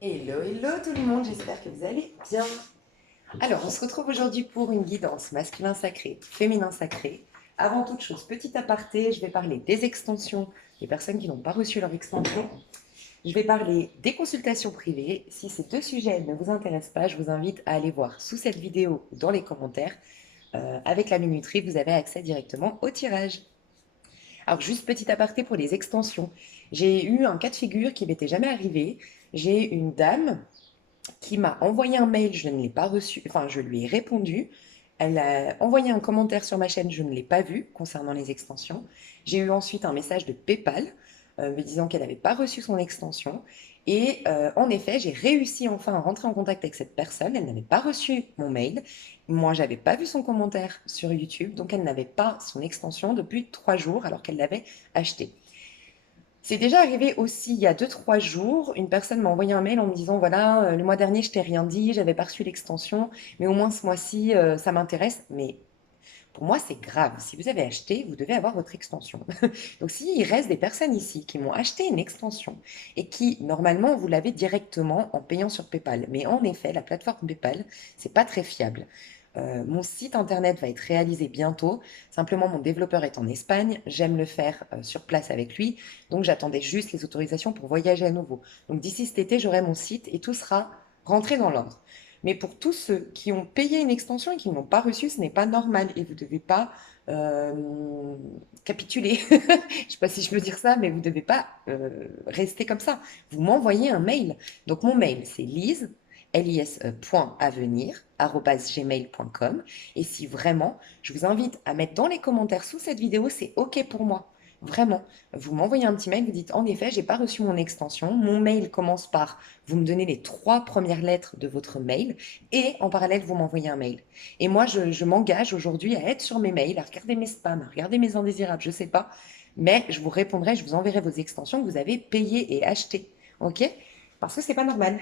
Hello, hello tout le monde, j'espère que vous allez bien. Alors, on se retrouve aujourd'hui pour une guidance masculin sacré, féminin sacré. Avant toute chose, petit aparté, je vais parler des extensions, des personnes qui n'ont pas reçu leur extension. Je vais parler des consultations privées. Si ces deux sujets ne vous intéressent pas, je vous invite à aller voir sous cette vidéo ou dans les commentaires. Avec la minuterie, vous avez accès directement au tirage. Alors, juste petit aparté pour les extensions. J'ai eu un cas de figure qui m'était jamais arrivé. J'ai une dame qui m'a envoyé un mail, je ne l'ai pas reçu, enfin je lui ai répondu. Elle a envoyé un commentaire sur ma chaîne, je ne l'ai pas vu concernant les extensions. J'ai eu ensuite un message de PayPal me disant qu'elle n'avait pas reçu son extension. Et en effet, j'ai réussi enfin à rentrer en contact avec cette personne. Elle n'avait pas reçu mon mail. Moi, j'avais pas vu son commentaire sur YouTube, donc elle n'avait pas son extension depuis 3 jours alors qu'elle l'avait acheté. C'est déjà arrivé aussi il y a 2, 3 jours, une personne m'a envoyé un mail en me disant, voilà, le mois dernier je t'ai rien dit, j'avais pas reçu l'extension, mais au moins ce mois-ci ça m'intéresse. Mais pour moi c'est grave, si vous avez acheté, vous devez avoir votre extension. Donc s'il reste des personnes ici qui m'ont acheté une extension et qui normalement vous l'avez directement en payant sur PayPal, mais en effet la plateforme PayPal c'est pas très fiable. Mon site internet va être réalisé bientôt. Simplement, mon développeur est en Espagne. J'aime le faire sur place avec lui. Donc, j'attendais juste les autorisations pour voyager à nouveau. Donc, d'ici cet été, j'aurai mon site et tout sera rentré dans l'ordre. Mais pour tous ceux qui ont payé une extension et qui ne l'ont pas reçue, ce n'est pas normal et vous ne devez pas capituler. Je ne sais pas si je peux dire ça, mais vous ne devez pas rester comme ça. Vous m'envoyez un mail. Donc, mon mail, c'est Lise, lis.avenir@gmail.com. Et si vraiment, je vous invite à mettre dans les commentaires sous cette vidéo, c'est OK pour moi. Vraiment, vous m'envoyez un petit mail, vous dites en effet, j'ai pas reçu mon extension. Mon mail commence par vous me donnez les 3 premières lettres de votre mail et en parallèle, vous m'envoyez un mail. Et moi, je m'engage aujourd'hui à être sur mes mails, à regarder mes spams, à regarder mes indésirables, je sais pas, mais je vous répondrai, je vous enverrai vos extensions que vous avez payées et achetées. OK? Parce que c'est pas normal.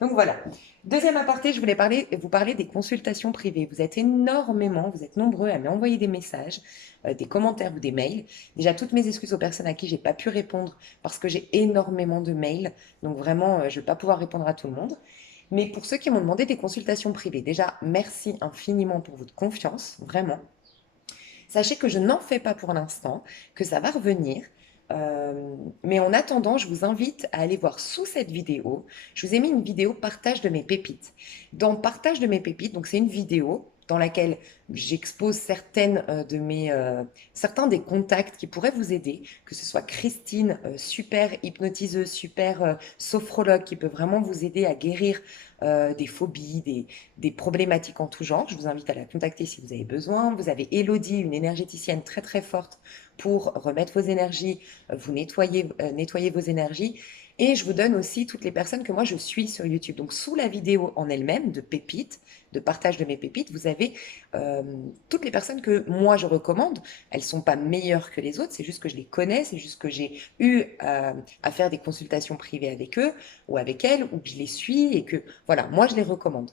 Donc voilà. Deuxième aparté, je voulais vous parler des consultations privées. Vous êtes énormément, vous êtes nombreux à m'envoyer des messages, des commentaires ou des mails. Déjà, toutes mes excuses aux personnes à qui j'ai pas pu répondre parce que j'ai énormément de mails. Donc vraiment, je vais pas pouvoir répondre à tout le monde. Mais pour ceux qui m'ont demandé des consultations privées, déjà, merci infiniment pour votre confiance, vraiment. Sachez que je n'en fais pas pour l'instant, que ça va revenir. Mais en attendant, je vous invite à aller voir sous cette vidéo. Je vous ai mis une vidéo partage de mes pépites. Dans partage de mes pépites, donc c'est une vidéo dans laquelle j'expose certains des contacts qui pourraient vous aider, que ce soit Christine, super hypnotiseuse, super sophrologue, qui peut vraiment vous aider à guérir des phobies, des problématiques en tout genre. Je vous invite à la contacter si vous avez besoin. Vous avez Elodie, une énergéticienne très très forte pour remettre vos énergies, vous nettoyer vos énergies. Et je vous donne aussi toutes les personnes que moi je suis sur YouTube. Donc sous la vidéo en elle-même de pépites, de partage de mes pépites, vous avez euh, toutes les personnes que moi je recommande. Elles ne sont pas meilleures que les autres, c'est juste que je les connais, c'est juste que j'ai eu à faire des consultations privées avec eux ou avec elles, ou que je les suis et que voilà, moi je les recommande.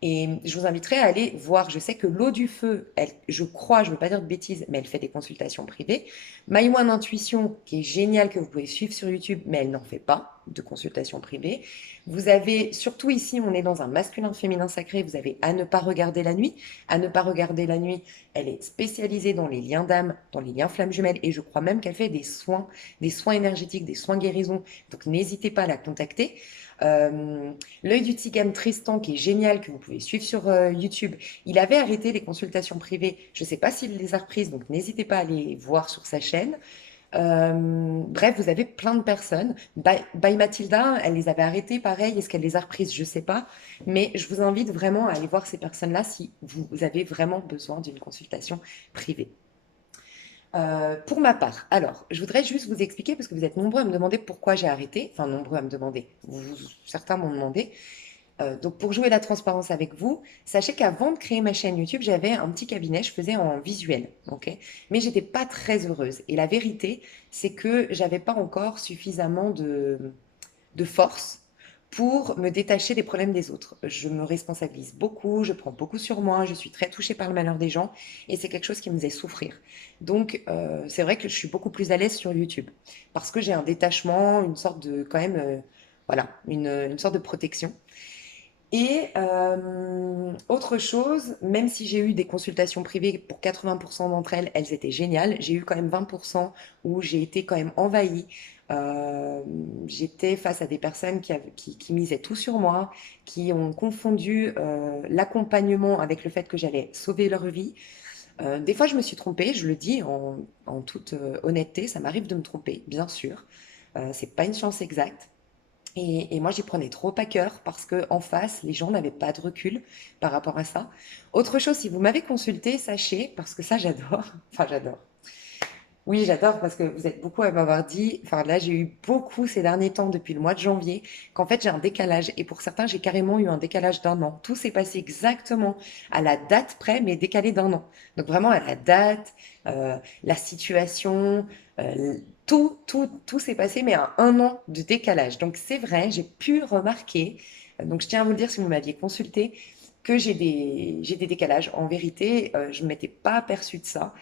Et je vous inviterai à aller voir. Je sais que l'eau du feu, elle, je crois, je ne veux pas dire de bêtises, mais elle fait des consultations privées. My One Intuition, qui est géniale, que vous pouvez suivre sur YouTube, mais elle n'en fait pas de consultation privée. Vous avez, surtout ici, on est dans un masculin féminin sacré, vous avez à ne pas regarder la nuit. À ne pas regarder la nuit, elle est spécialisée dans les liens d'âme, dans les liens flammes jumelles, et je crois même qu'elle fait des soins énergétiques, des soins guérisons. Donc n'hésitez pas à la contacter. L'œil du tzigane Tristan, qui est génial, que vous pouvez suivre sur YouTube, il avait arrêté les consultations privées. Je ne sais pas s'il les a reprises, donc n'hésitez pas à aller voir sur sa chaîne. Bref, vous avez plein de personnes. By Mathilda, elle les avait arrêtées, pareil. Est-ce qu'elle les a reprises? Je ne sais pas. Mais je vous invite vraiment à aller voir ces personnes-là si vous avez vraiment besoin d'une consultation privée. Pour ma part, alors, je voudrais juste vous expliquer, parce que vous êtes nombreux à me demander pourquoi j'ai arrêté, enfin nombreux à me demander, certains m'ont demandé. Donc pour jouer la transparence avec vous, sachez qu'avant de créer ma chaîne YouTube, j'avais un petit cabinet, je faisais en visuel, ok? Mais j'étais pas très heureuse. Et la vérité, c'est que j'avais pas encore suffisamment de force pour me détacher des problèmes des autres. Je me responsabilise beaucoup, je prends beaucoup sur moi, je suis très touchée par le malheur des gens et c'est quelque chose qui me faisait souffrir. Donc c'est vrai que je suis beaucoup plus à l'aise sur YouTube parce que j'ai un détachement, une sorte de quand même Voilà, une sorte de protection. Et autre chose, même si j'ai eu des consultations privées, pour 80% d'entre elles, elles étaient géniales. J'ai eu quand même 20% où j'ai été quand même envahie. Euh, J'étais face à des personnes qui misaient tout sur moi, qui ont confondu l'accompagnement avec le fait que j'allais sauver leur vie. Des fois, je me suis trompée, je le dis en toute honnêteté, ça m'arrive de me tromper, bien sûr. C'est pas une science exacte. Et moi, j'y prenais trop à cœur parce que en face, les gens n'avaient pas de recul par rapport à ça. Autre chose, si vous m'avez consulté, sachez, parce que ça, j'adore. Enfin, j'adore. Oui, j'adore parce que vous êtes beaucoup à m'avoir dit, enfin là j'ai eu beaucoup ces derniers temps depuis le mois de janvier, qu'en fait j'ai un décalage et pour certains j'ai carrément eu un décalage d'un an. Tout s'est passé exactement à la date près mais décalé d'un an. Donc vraiment à la date, la situation, tout s'est passé mais à un an de décalage. Donc c'est vrai, j'ai pu remarquer, donc je tiens à vous le dire si vous m'aviez consulté, que j'ai des décalages. En vérité, je ne m'étais pas aperçue de ça.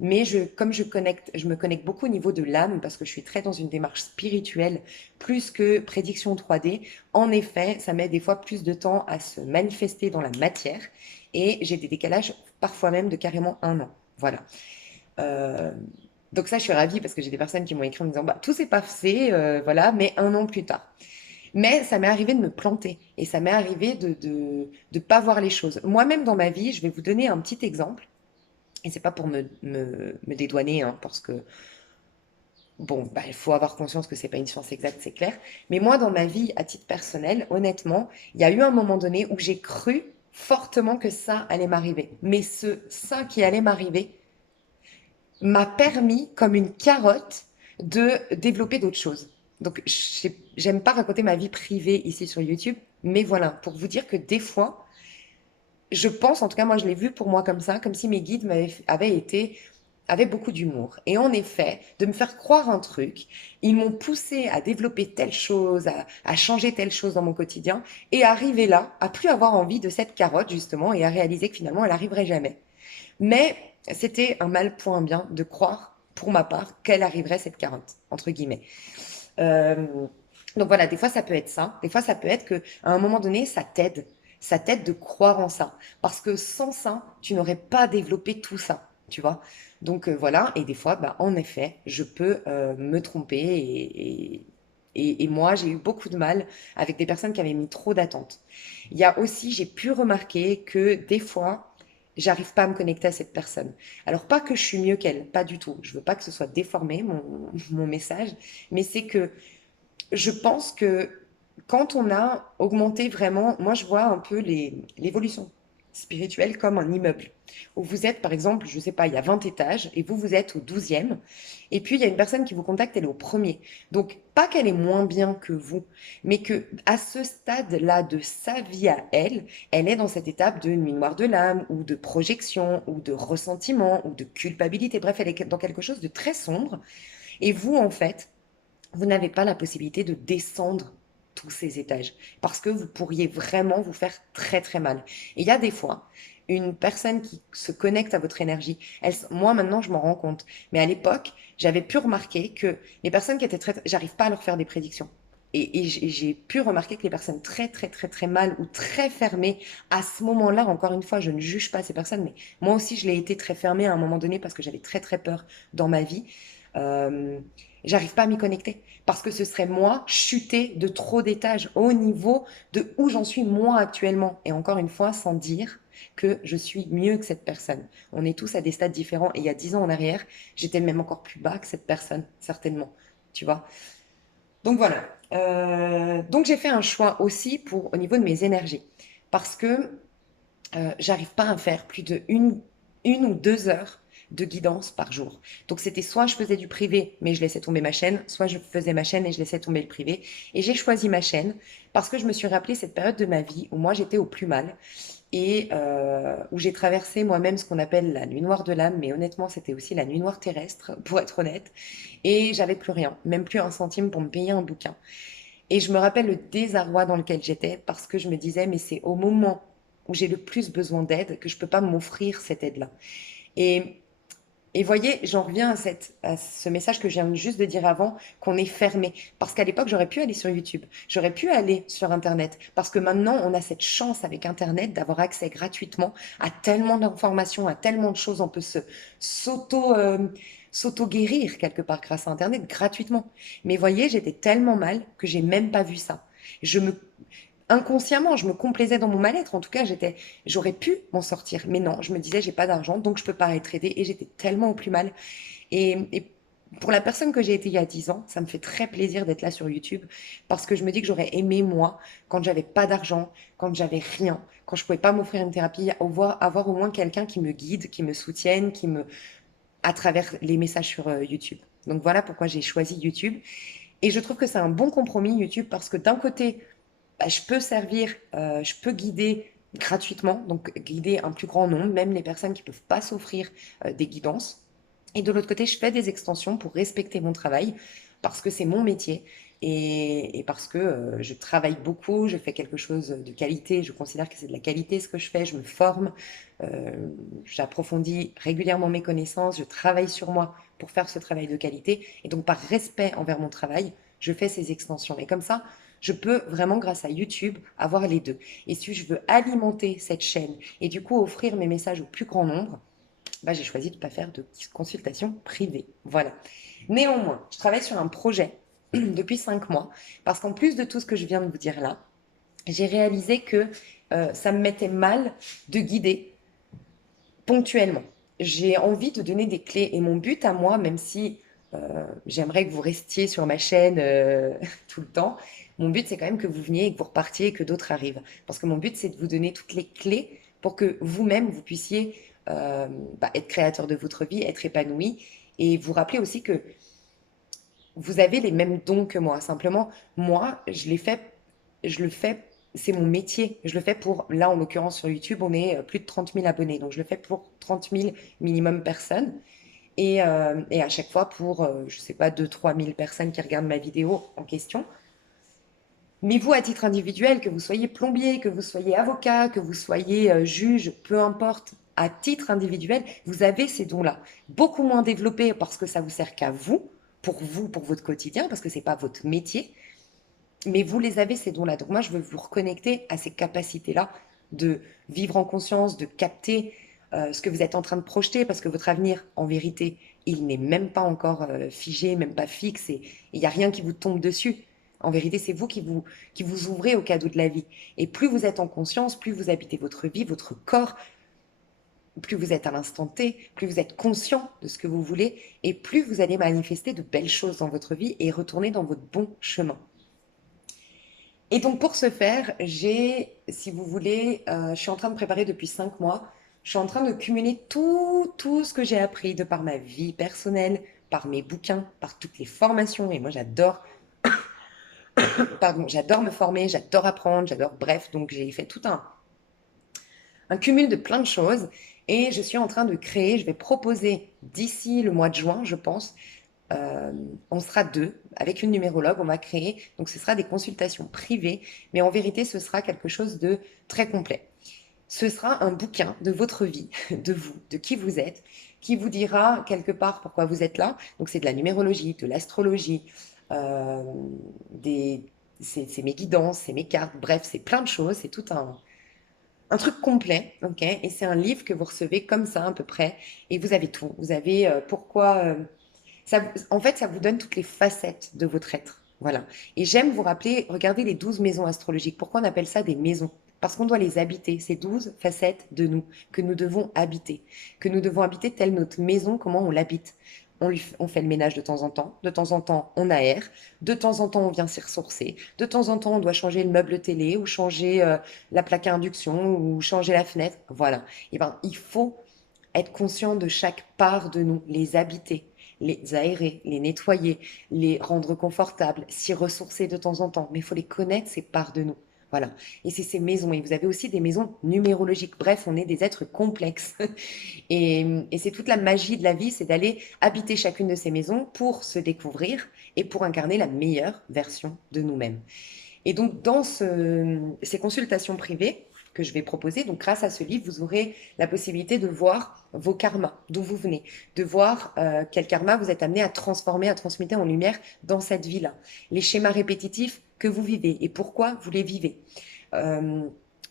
Mais comme je me connecte beaucoup au niveau de l'âme parce que je suis très dans une démarche spirituelle plus que prédiction 3D. En effet, ça met des fois plus de temps à se manifester dans la matière et j'ai des décalages parfois même de carrément un an. Voilà. Euh, donc ça, je suis ravie parce que j'ai des personnes qui m'ont écrit en me disant, bah, tout s'est passé, voilà, mais un an plus tard. Mais ça m'est arrivé de me planter et ça m'est arrivé de pas voir les choses. Moi-même dans ma vie, je vais vous donner un petit exemple. Et c'est pas pour me dédouaner, hein, parce que, bon, bah, il faut avoir conscience que c'est pas une science exacte, c'est clair. Mais moi, dans ma vie, à titre personnel, honnêtement, il y a eu un moment donné où j'ai cru fortement que ça allait m'arriver. Mais ça qui allait m'arriver m'a permis, comme une carotte, de développer d'autres choses. Donc, j'aime pas raconter ma vie privée ici sur YouTube, mais voilà, pour vous dire que des fois, je pense, en tout cas, moi, je l'ai vu pour moi comme ça, comme si mes guides avaient beaucoup d'humour. Et en effet, de me faire croire un truc, ils m'ont poussé à développer telle chose, à changer telle chose dans mon quotidien, et arriver là, à plus avoir envie de cette carotte, justement, et à réaliser que finalement, elle arriverait jamais. Mais c'était un mal pour un bien de croire, pour ma part, qu'elle arriverait, cette carotte, entre guillemets. Euh, donc voilà, des fois ça peut être ça. Des fois ça peut être que à un moment donné, ça t'aide. Ça t'aide de croire en ça. Parce que sans ça, tu n'aurais pas développé tout ça. Tu vois? Donc voilà, et des fois, bah, en effet, je peux me tromper et moi, j'ai eu beaucoup de mal avec des personnes qui avaient mis trop d'attentes. Il y a aussi, j'ai pu remarquer que des fois, j'arrive pas à me connecter à cette personne. Alors pas que je suis mieux qu'elle, pas du tout. Je veux pas que ce soit déformé mon message, mais c'est que je pense que quand on a augmenté vraiment, moi je vois un peu l'évolution spirituelle comme un immeuble, où vous êtes par exemple, je sais pas, il y a 20 étages et vous êtes au 12e, et puis il y a une personne qui vous contacte, elle est au premier. Donc pas qu'elle est moins bien que vous, mais que à ce stade-là de sa vie à elle, elle est dans cette étape de nuit noire de l'âme, ou de projection, ou de ressentiment, ou de culpabilité, bref, elle est dans quelque chose de très sombre, et vous en fait, vous n'avez pas la possibilité de descendre tous ces étages parce que vous pourriez vraiment vous faire très très mal. Et il y a des fois, une personne qui se connecte à votre énergie, moi maintenant je m'en rends compte, mais à l'époque, j'avais pu remarquer que les personnes qui étaient j'arrive pas à leur faire des prédictions. Et j'ai pu remarquer que les personnes très très très très mal ou très fermées, à ce moment-là, encore une fois, je ne juge pas ces personnes, mais moi aussi je l'ai été très fermée à un moment donné parce que j'avais très très peur dans ma vie. Euh, J'arrive pas à m'y connecter parce que ce serait moi chuter de trop d'étages au niveau de où j'en suis moi actuellement. Et encore une fois, sans dire que je suis mieux que cette personne. On est tous à des stades différents. Et il y a 10 ans en arrière, j'étais même encore plus bas que cette personne, certainement. Tu vois? Donc voilà. Donc j'ai fait un choix aussi pour au niveau de mes énergies. Parce que j'arrive pas à faire plus de une ou 2 heures de guidance par jour. Donc c'était soit je faisais du privé, mais je laissais tomber ma chaîne, soit je faisais ma chaîne et je laissais tomber le privé. Et j'ai choisi ma chaîne parce que je me suis rappelé cette période de ma vie où moi j'étais au plus mal et où j'ai traversé moi-même ce qu'on appelle la nuit noire de l'âme, mais honnêtement c'était aussi la nuit noire terrestre, pour être honnête. Et j'avais plus rien, même plus un centime pour me payer un bouquin. Et je me rappelle le désarroi dans lequel j'étais parce que je me disais, mais c'est au moment où j'ai le plus besoin d'aide que je peux pas m'offrir cette aide-là. Et Et voyez, j'en reviens à ce message que je viens juste de dire avant, qu'on est fermé. Parce qu'à l'époque, j'aurais pu aller sur YouTube, j'aurais pu aller sur Internet. Parce que maintenant, on a cette chance avec Internet d'avoir accès gratuitement à tellement d'informations, à tellement de choses. On peut s'auto, s'auto-guérir quelque part grâce à Internet gratuitement. Mais voyez, j'étais tellement mal que j'ai même pas vu ça. Je me inconsciemment, je me complaisais dans mon mal-être. En tout cas, j'aurais pu m'en sortir. Mais non, je me disais, j'ai pas d'argent, donc je peux pas être aidée. Et j'étais tellement au plus mal. Et pour la personne que j'ai été il y a 10 ans, ça me fait très plaisir d'être là sur YouTube parce que je me dis que j'aurais aimé, moi, quand j'avais pas d'argent, quand j'avais rien, quand je pouvais pas m'offrir une thérapie, avoir au moins quelqu'un qui me guide, qui me soutienne, à travers les messages sur YouTube. Donc voilà pourquoi j'ai choisi YouTube. Et je trouve que c'est un bon compromis, YouTube, parce que d'un côté, bah, je peux servir, je peux guider gratuitement, donc guider un plus grand nombre, même les personnes qui ne peuvent pas s'offrir des guidances. Et de l'autre côté, je fais des extensions pour respecter mon travail, parce que c'est mon métier et parce que je travaille beaucoup, je fais quelque chose de qualité, je considère que c'est de la qualité ce que je fais, je me forme, j'approfondis régulièrement mes connaissances, je travaille sur moi pour faire ce travail de qualité. Et donc, par respect envers mon travail, je fais ces extensions. Et comme ça, je peux vraiment, grâce à YouTube, avoir les deux. Et si je veux alimenter cette chaîne et du coup offrir mes messages au plus grand nombre, bah, j'ai choisi de ne pas faire de consultation privée. Voilà. Néanmoins, je travaille sur un projet depuis 5 mois parce qu'en plus de tout ce que je viens de vous dire là, j'ai réalisé que ça me mettait mal de guider ponctuellement. J'ai envie de donner des clés et mon but à moi, même si j'aimerais que vous restiez sur ma chaîne tout le temps, mon but c'est quand même que vous veniez et que vous repartiez et que d'autres arrivent. Parce que mon but c'est de vous donner toutes les clés pour que vous-même vous puissiez être créateur de votre vie, être épanoui et vous rappeler aussi que vous avez les mêmes dons que moi. Simplement, moi, je le fais, c'est mon métier. Je le fais pour, là en l'occurrence sur YouTube, on est plus de 30 000 abonnés. Donc je le fais pour 30 000 minimum personnes. Et à chaque fois pour, je sais pas, 2 000 à 3 000 personnes qui regardent ma vidéo en question. Mais vous, à titre individuel, que vous soyez plombier, que vous soyez avocat, que vous soyez juge, peu importe, à titre individuel, vous avez ces dons-là. Beaucoup moins développés parce que ça vous sert qu'à vous, pour votre quotidien, parce que c'est pas votre métier, mais vous les avez ces dons-là. Donc moi, je veux vous reconnecter à ces capacités-là de vivre en conscience, de capter ce que vous êtes en train de projeter, parce que votre avenir, en vérité, il n'est même pas encore figé, même pas fixe, et il n'y a rien qui vous tombe dessus. En vérité, c'est vous qui vous ouvrez au cadeau de la vie. Et plus vous êtes en conscience, plus vous habitez votre vie, votre corps, plus vous êtes à l'instant T, plus vous êtes conscient de ce que vous voulez, et plus vous allez manifester de belles choses dans votre vie et retourner dans votre bon chemin. Et donc pour ce faire, si vous voulez, je suis en train de préparer depuis 5 mois, je suis en train de cumuler tout ce que j'ai appris de par ma vie personnelle, par mes bouquins, par toutes les formations. Et moi pardon, j'adore me former, j'adore apprendre, bref, donc j'ai fait tout un cumul de plein de choses. Et je suis en train de créer, je vais proposer d'ici le mois de juin, je pense, euh, on sera deux avec une numérologue, on va créer, donc ce sera des consultations privées, mais en vérité ce sera quelque chose de très complet. Ce sera un bouquin de votre vie, de vous, de qui vous êtes, qui vous dira quelque part pourquoi vous êtes là. Donc c'est de la numérologie, de l'astrologie, euh, des, c'est mes guidances, c'est mes cartes, bref, c'est plein de choses, c'est tout un truc complet, ok? Et c'est un livre que vous recevez comme ça à peu près, et vous avez tout. Vous avez pourquoi en fait, ça vous donne toutes les facettes de votre être. Voilà. Et j'aime vous rappeler, regardez les 12 maisons astrologiques. Pourquoi on appelle ça des maisons? Parce qu'on doit les habiter. Ces 12 facettes de nous que nous devons habiter. Que nous devons habiter telle notre maison, comment on l'habite. On fait le ménage de temps en temps. De temps en temps, on aère. De temps en temps, on vient s'y ressourcer. De temps en temps, on doit changer le meuble télé ou changer la plaque à induction ou changer la fenêtre. Voilà. Et ben, il faut être conscient de chaque part de nous, les habiter, les aérer, les nettoyer, les rendre confortables, s'y ressourcer de temps en temps. Mais il faut les connaître, ces parts de nous. Voilà. Et c'est ces maisons. Et vous avez aussi des maisons numérologiques. Bref, on est des êtres complexes. Et c'est toute la magie de la vie, c'est d'aller habiter chacune de ces maisons pour se découvrir et pour incarner la meilleure version de nous-mêmes. Et donc, dans ces consultations privées, que je vais proposer. Donc, grâce à ce livre, vous aurez la possibilité de voir vos karmas, d'où vous venez, de voir quel karma vous êtes amené à transformer, à transmuter en lumière dans cette vie-là. Les schémas répétitifs que vous vivez et pourquoi vous les vivez. Euh,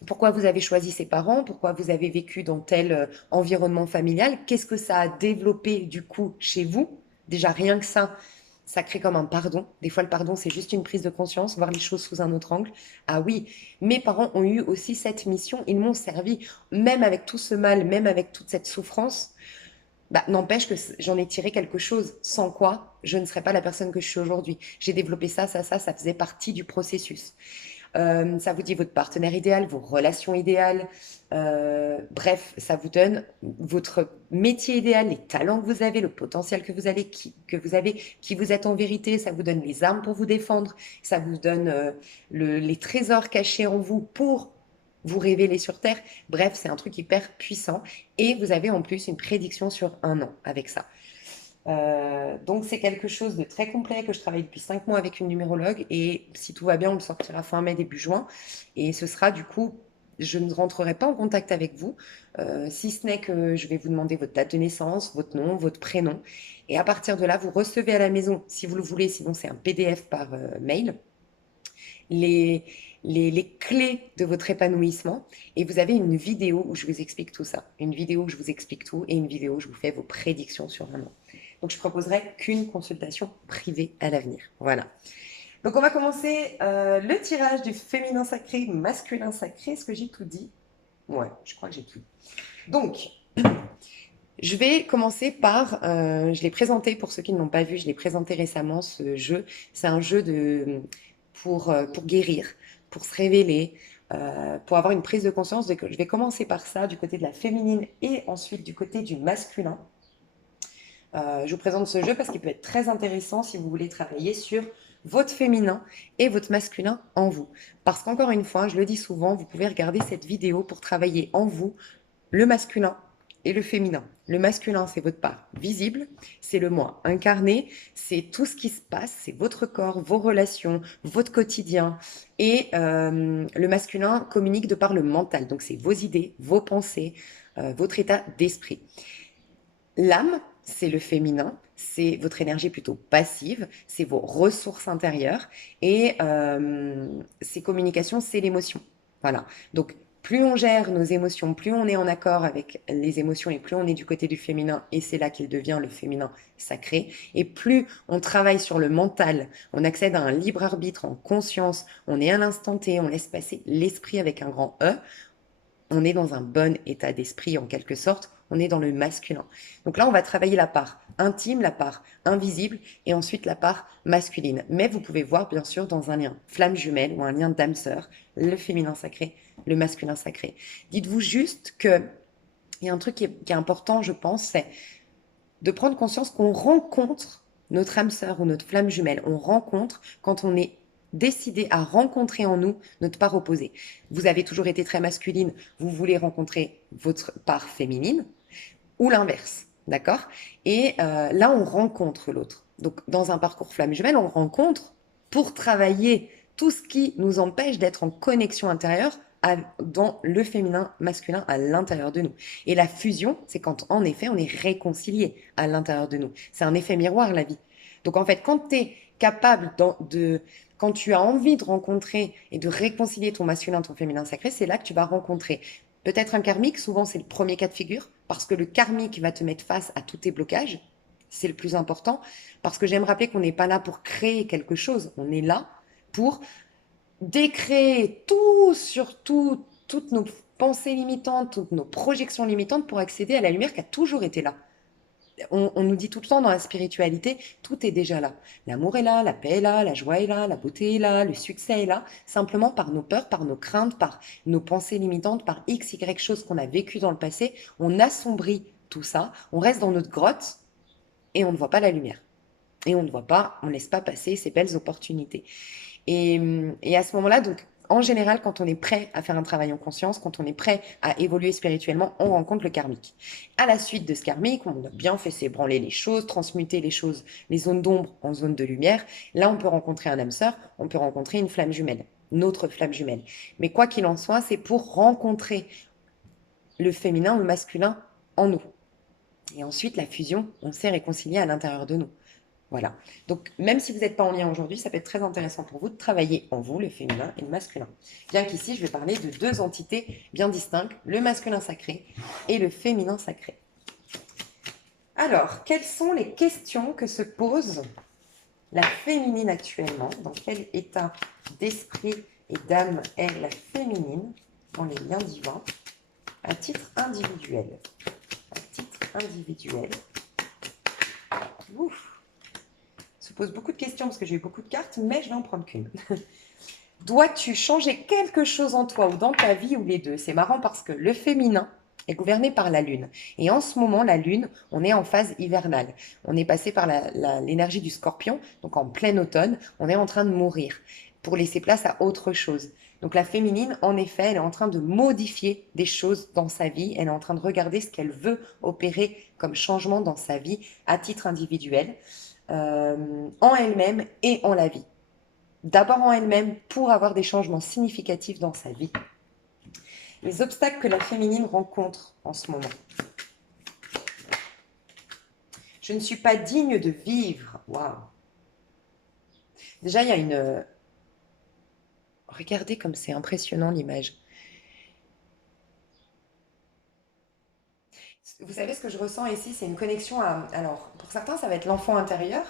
Pourquoi vous avez choisi ces parents, pourquoi vous avez vécu dans tel environnement familial, qu'est-ce que ça a développé du coup chez vous. Déjà, rien que ça crée comme un pardon. Des fois, le pardon, c'est juste une prise de conscience, voir les choses sous un autre angle. Ah oui, mes parents ont eu aussi cette mission, ils m'ont servi, même avec tout ce mal, même avec toute cette souffrance. Bah, n'empêche que j'en ai tiré quelque chose, sans quoi je ne serais pas la personne que je suis aujourd'hui. J'ai développé ça faisait partie du processus. Ça vous dit votre partenaire idéal, vos relations idéales. Bref, ça vous donne votre métier idéal, les talents que vous avez, le potentiel que vous avez, qui vous êtes en vérité. Ça vous donne les armes pour vous défendre. Ça vous donne les trésors cachés en vous pour vous révéler sur Terre. Bref, c'est un truc hyper puissant. Et vous avez en plus une prédiction sur 1 an avec ça. Donc c'est quelque chose de très complet que je travaille depuis 5 mois avec une numérologue et si tout va bien, on le sortira fin mai, début juin. Et ce sera du coup, je ne rentrerai pas en contact avec vous, si ce n'est que je vais vous demander votre date de naissance, votre nom, votre prénom. Et à partir de là, vous recevez à la maison, si vous le voulez, sinon c'est un PDF par mail, les, les clés de votre épanouissement. Et vous avez une vidéo où je vous explique tout ça. Une vidéo où je vous explique tout et une vidéo où je vous fais vos prédictions sur 1 an. Donc, je proposerai qu'une consultation privée à l'avenir. Voilà. Donc, on va commencer le tirage du féminin sacré, masculin sacré. Est-ce que j'ai tout dit? Ouais, je crois que j'ai tout dit. Donc, je vais commencer par, je l'ai présenté pour ceux qui ne l'ont pas vu, je l'ai présenté récemment, ce jeu. C'est un jeu pour guérir, pour se révéler, pour avoir une prise de conscience. Je vais commencer par ça, du côté de la féminine et ensuite du côté du masculin. Je vous présente ce jeu parce qu'il peut être très intéressant si vous voulez travailler sur votre féminin et votre masculin en vous. Parce qu'encore une fois, je le dis souvent, vous pouvez regarder cette vidéo pour travailler en vous le masculin et le féminin. Le masculin, c'est votre part visible, c'est le moi incarné, c'est tout ce qui se passe, c'est votre corps, vos relations, votre quotidien. Et le masculin communique de par le mental, donc c'est vos idées, vos pensées, votre état d'esprit. L'âme, c'est le féminin, c'est votre énergie plutôt passive, c'est vos ressources intérieures et ces communications, c'est l'émotion. Voilà. Donc, plus on gère nos émotions, plus on est en accord avec les émotions et plus on est du côté du féminin et c'est là qu'il devient le féminin sacré. Et plus on travaille sur le mental, on accède à un libre arbitre en conscience, on est à l'instant T, on laisse passer l'esprit avec un grand E, on est dans un bon état d'esprit en quelque sorte, on est dans le masculin. Donc là, on va travailler la part intime, la part invisible et ensuite la part masculine. Mais vous pouvez voir bien sûr dans un lien flamme jumelle ou un lien d'âme sœur, le féminin sacré, le masculin sacré. Dites-vous juste que il y a un truc qui est important, je pense, c'est de prendre conscience qu'on rencontre notre âme sœur ou notre flamme jumelle. On rencontre quand on est décidé à rencontrer en nous notre part opposée. Vous avez toujours été très masculine, vous voulez rencontrer votre part féminine ou l'inverse, d'accord? Et là, on rencontre l'autre. Donc, dans un parcours flamme jumelle, on rencontre pour travailler tout ce qui nous empêche d'être en connexion intérieure dans le féminin masculin à l'intérieur de nous. Et la fusion, c'est quand en effet on est réconcilié à l'intérieur de nous. C'est un effet miroir, la vie. Donc en fait, quand tu es capable quand tu as envie de rencontrer et de réconcilier ton masculin, ton féminin sacré, c'est là que tu vas rencontrer peut-être un karmique, souvent c'est le premier cas de figure, parce que le karmique va te mettre face à tous tes blocages, c'est le plus important, parce que j'aime rappeler qu'on n'est pas là pour créer quelque chose, on est là pour décréer tout sur tout, toutes nos pensées limitantes, toutes nos projections limitantes pour accéder à la lumière qui a toujours été là. On nous dit tout le temps dans la spiritualité, tout est déjà là. L'amour est là, la paix est là, la joie est là, la beauté est là, le succès est là, simplement par nos peurs, par nos craintes, par nos pensées limitantes, par X, Y choses qu'on a vécues dans le passé, on assombrit tout ça, on reste dans notre grotte et on ne voit pas la lumière. Et on ne voit pas, on ne laisse pas passer ces belles opportunités. Et à ce moment-là, donc, en général, quand on est prêt à faire un travail en conscience, quand on est prêt à évoluer spirituellement, on rencontre le karmique. À la suite de ce karmique, on a bien fait s'ébranler les choses, transmuter les choses, les zones d'ombre en zones de lumière. Là, on peut rencontrer un âme sœur, on peut rencontrer une flamme jumelle. notre flamme jumelle. Mais quoi qu'il en soit, c'est pour rencontrer le féminin ou le masculin en nous. Et ensuite, la fusion, on s'est réconcilié à l'intérieur de nous. Voilà. Donc, même si vous n'êtes pas en lien aujourd'hui, ça peut être très intéressant pour vous de travailler en vous, le féminin et le masculin. Bien qu'ici, je vais parler de deux entités bien distinctes, le masculin sacré et le féminin sacré. Alors, quelles sont les questions que se pose la féminine actuellement? Dans quel état d'esprit et d'âme est la féminine dans les liens divins à titre individuel? À titre individuel. Ouf. Se pose beaucoup de questions parce que j'ai eu beaucoup de cartes, mais je vais en prendre qu'une. Dois-tu changer quelque chose en toi ou dans ta vie ou les deux? C'est marrant parce que le féminin est gouverné par la lune. Et en ce moment, la lune, on est en phase hivernale. On est passé par l'énergie du scorpion, donc en plein automne, on est en train de mourir pour laisser place à autre chose. Donc la féminine, en effet, elle est en train de modifier des choses dans sa vie. Elle est en train de regarder ce qu'elle veut opérer comme changement dans sa vie à titre individuel. En elle-même et en la vie. D'abord en elle-même pour avoir des changements significatifs dans sa vie. Les obstacles que la féminine rencontre en ce moment. Je ne suis pas digne de vivre. Waouh. Déjà, il y a une... Regardez comme c'est impressionnant l'image. Vous savez ce que je ressens ici, c'est une connexion à... Alors, pour certains, ça va être l'enfant intérieur.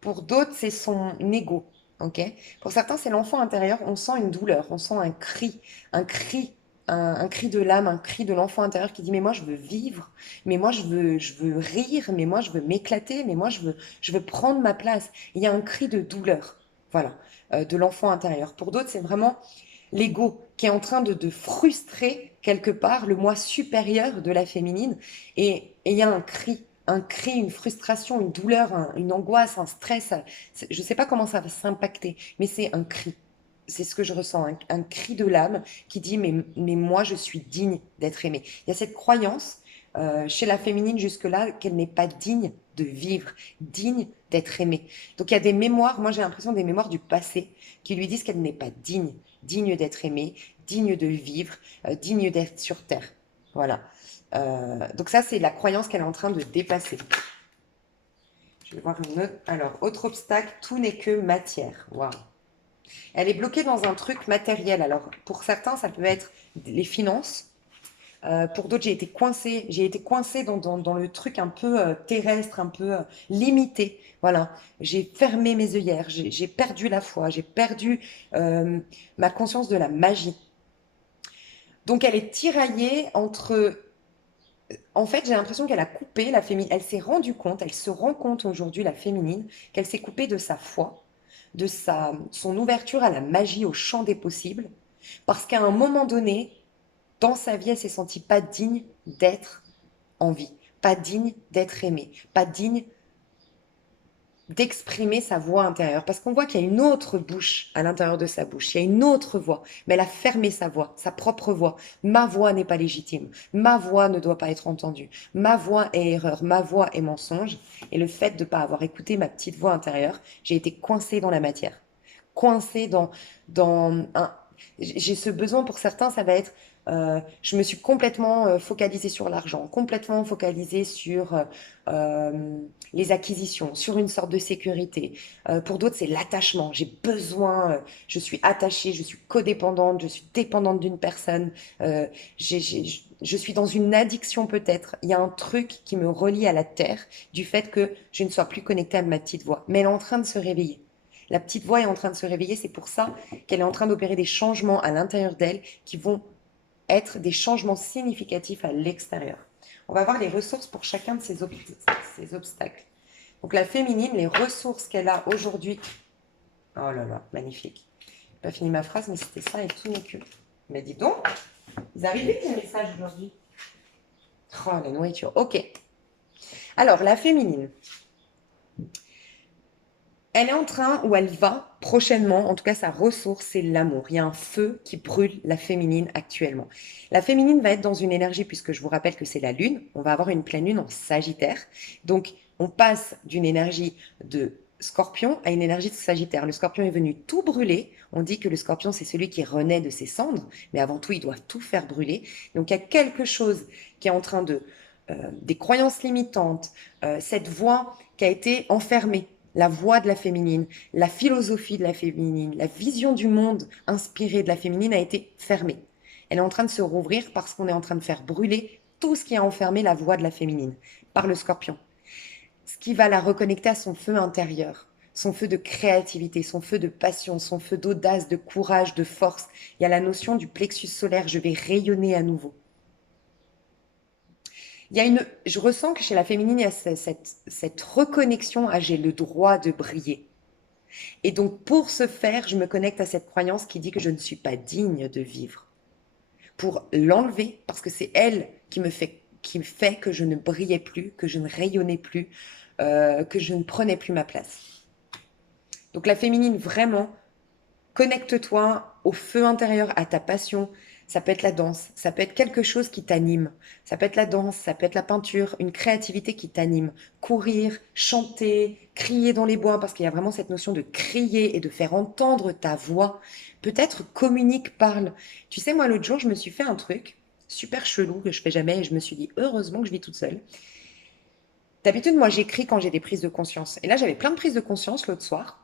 Pour d'autres, c'est son ego. Ok. Pour certains, c'est l'enfant intérieur. On sent une douleur, on sent un cri, un cri de l'âme, un cri de l'enfant intérieur qui dit mais moi je veux vivre, mais moi je veux rire, mais moi je veux m'éclater, mais moi je veux prendre ma place. Il y a un cri de douleur, voilà, de l'enfant intérieur. Pour d'autres, c'est vraiment l'ego qui est en train de frustrer quelque part le moi supérieur de la féminine, et il y a un cri, une frustration, une douleur, une angoisse, un stress. Je ne sais pas comment ça va s'impacter, mais c'est un cri. C'est ce que je ressens, un cri de l'âme qui dit mais moi je suis digne d'être aimée. Il y a cette croyance chez la féminine jusque-là qu'elle n'est pas digne de vivre, digne d'être aimée. Donc il y a des mémoires, moi j'ai l'impression des mémoires du passé qui lui disent qu'elle n'est pas digne, digne d'être aimée, digne de vivre, digne d'être sur Terre. Voilà. Donc ça, c'est la croyance qu'elle est en train de dépasser. Je vais voir une autre. Alors, autre obstacle, tout n'est que matière. Waouh. Elle est bloquée dans un truc matériel. Alors, pour certains, ça peut être les finances. Pour d'autres, j'ai été coincée dans le truc un peu terrestre, un peu limité. Voilà, j'ai fermé mes œillères, j'ai perdu la foi, j'ai perdu ma conscience de la magie. Donc, elle est tiraillée entre... En fait, j'ai l'impression qu'elle a coupé la féminine. Elle s'est rendue compte, elle se rend compte aujourd'hui, la féminine, qu'elle s'est coupée de sa foi, son ouverture à la magie, au champ des possibles, parce qu'à un moment donné, dans sa vie, elle s'est sentie pas digne d'être en vie, pas digne d'être aimée, pas digne d'exprimer sa voix intérieure. Parce qu'on voit qu'il y a une autre bouche à l'intérieur de sa bouche, il y a une autre voix, mais elle a fermé sa voix, sa propre voix. Ma voix n'est pas légitime, ma voix ne doit pas être entendue, ma voix est erreur, ma voix est mensonge. Et le fait de ne pas avoir écouté ma petite voix intérieure, j'ai été coincée dans la matière, coincée dans un... J'ai ce besoin, pour certains, ça va être je me suis complètement focalisée sur l'argent, complètement focalisée sur les acquisitions, sur une sorte de sécurité. Pour d'autres, c'est l'attachement. J'ai besoin, je suis attachée, je suis codépendante, je suis dépendante d'une personne. Euh, je suis dans une addiction peut-être. Il y a un truc qui me relie à la terre du fait que je ne sois plus connectée à ma petite voix. Mais elle est en train de se réveiller. La petite voix est en train de se réveiller. C'est pour ça qu'elle est en train d'opérer des changements à l'intérieur d'elle qui vont être des changements significatifs à l'extérieur. On va voir les ressources pour chacun de ces obstacles. Donc la féminine, les ressources qu'elle a aujourd'hui. Oh là là, magnifique. Je n'ai pas fini ma phrase, mais c'était ça et tout n'est que. Mais dis donc, vous arrivez les messages aujourd'hui. Oh, la nourriture. Ok. Alors, la féminine. Elle est en train, ou elle va prochainement, en tout cas sa ressource, c'est l'amour. Il y a un feu qui brûle la féminine actuellement. La féminine va être dans une énergie, puisque je vous rappelle que c'est la lune, on va avoir une pleine lune en Sagittaire. Donc on passe d'une énergie de Scorpion a une énergie de Sagittaire. Le Scorpion est venu tout brûler. On dit que le Scorpion, c'est celui qui renaît de ses cendres, mais avant tout, ils doivent tout faire brûler. Donc, il y a quelque chose qui est en train de... des croyances limitantes, cette voix qui a été enfermée, la voix de la féminine, la philosophie de la féminine, la vision du monde inspirée de la féminine a été fermée. Elle est en train de se rouvrir parce qu'on est en train de faire brûler tout ce qui a enfermé la voix de la féminine par le Scorpion, ce qui va la reconnecter à son feu intérieur, son feu de créativité, son feu de passion, son feu d'audace, de courage, de force. Il y a la notion du plexus solaire, je vais rayonner à nouveau. Je ressens que chez la féminine, il y a cette reconnexion à j'ai le droit de briller. Et donc pour ce faire, je me connecte à cette croyance qui dit que je ne suis pas digne de vivre. Pour l'enlever, parce que c'est elle qui me fait que je ne brillais plus, que je ne rayonnais plus, que je ne prenais plus ma place. Donc la féminine, vraiment, connecte-toi au feu intérieur, à ta passion. Ça peut être la danse, ça peut être quelque chose qui t'anime. Ça peut être la danse, ça peut être la peinture, une créativité qui t'anime. Courir, chanter, crier dans les bois, parce qu'il y a vraiment cette notion de crier et de faire entendre ta voix. Peut-être communique, parle. Tu sais, moi, l'autre jour, je me suis fait un truc super chelou que je fais jamais et je me suis dit, heureusement que je vis toute seule. D'habitude, moi, j'écris quand j'ai des prises de conscience. Et là, j'avais plein de prises de conscience l'autre soir.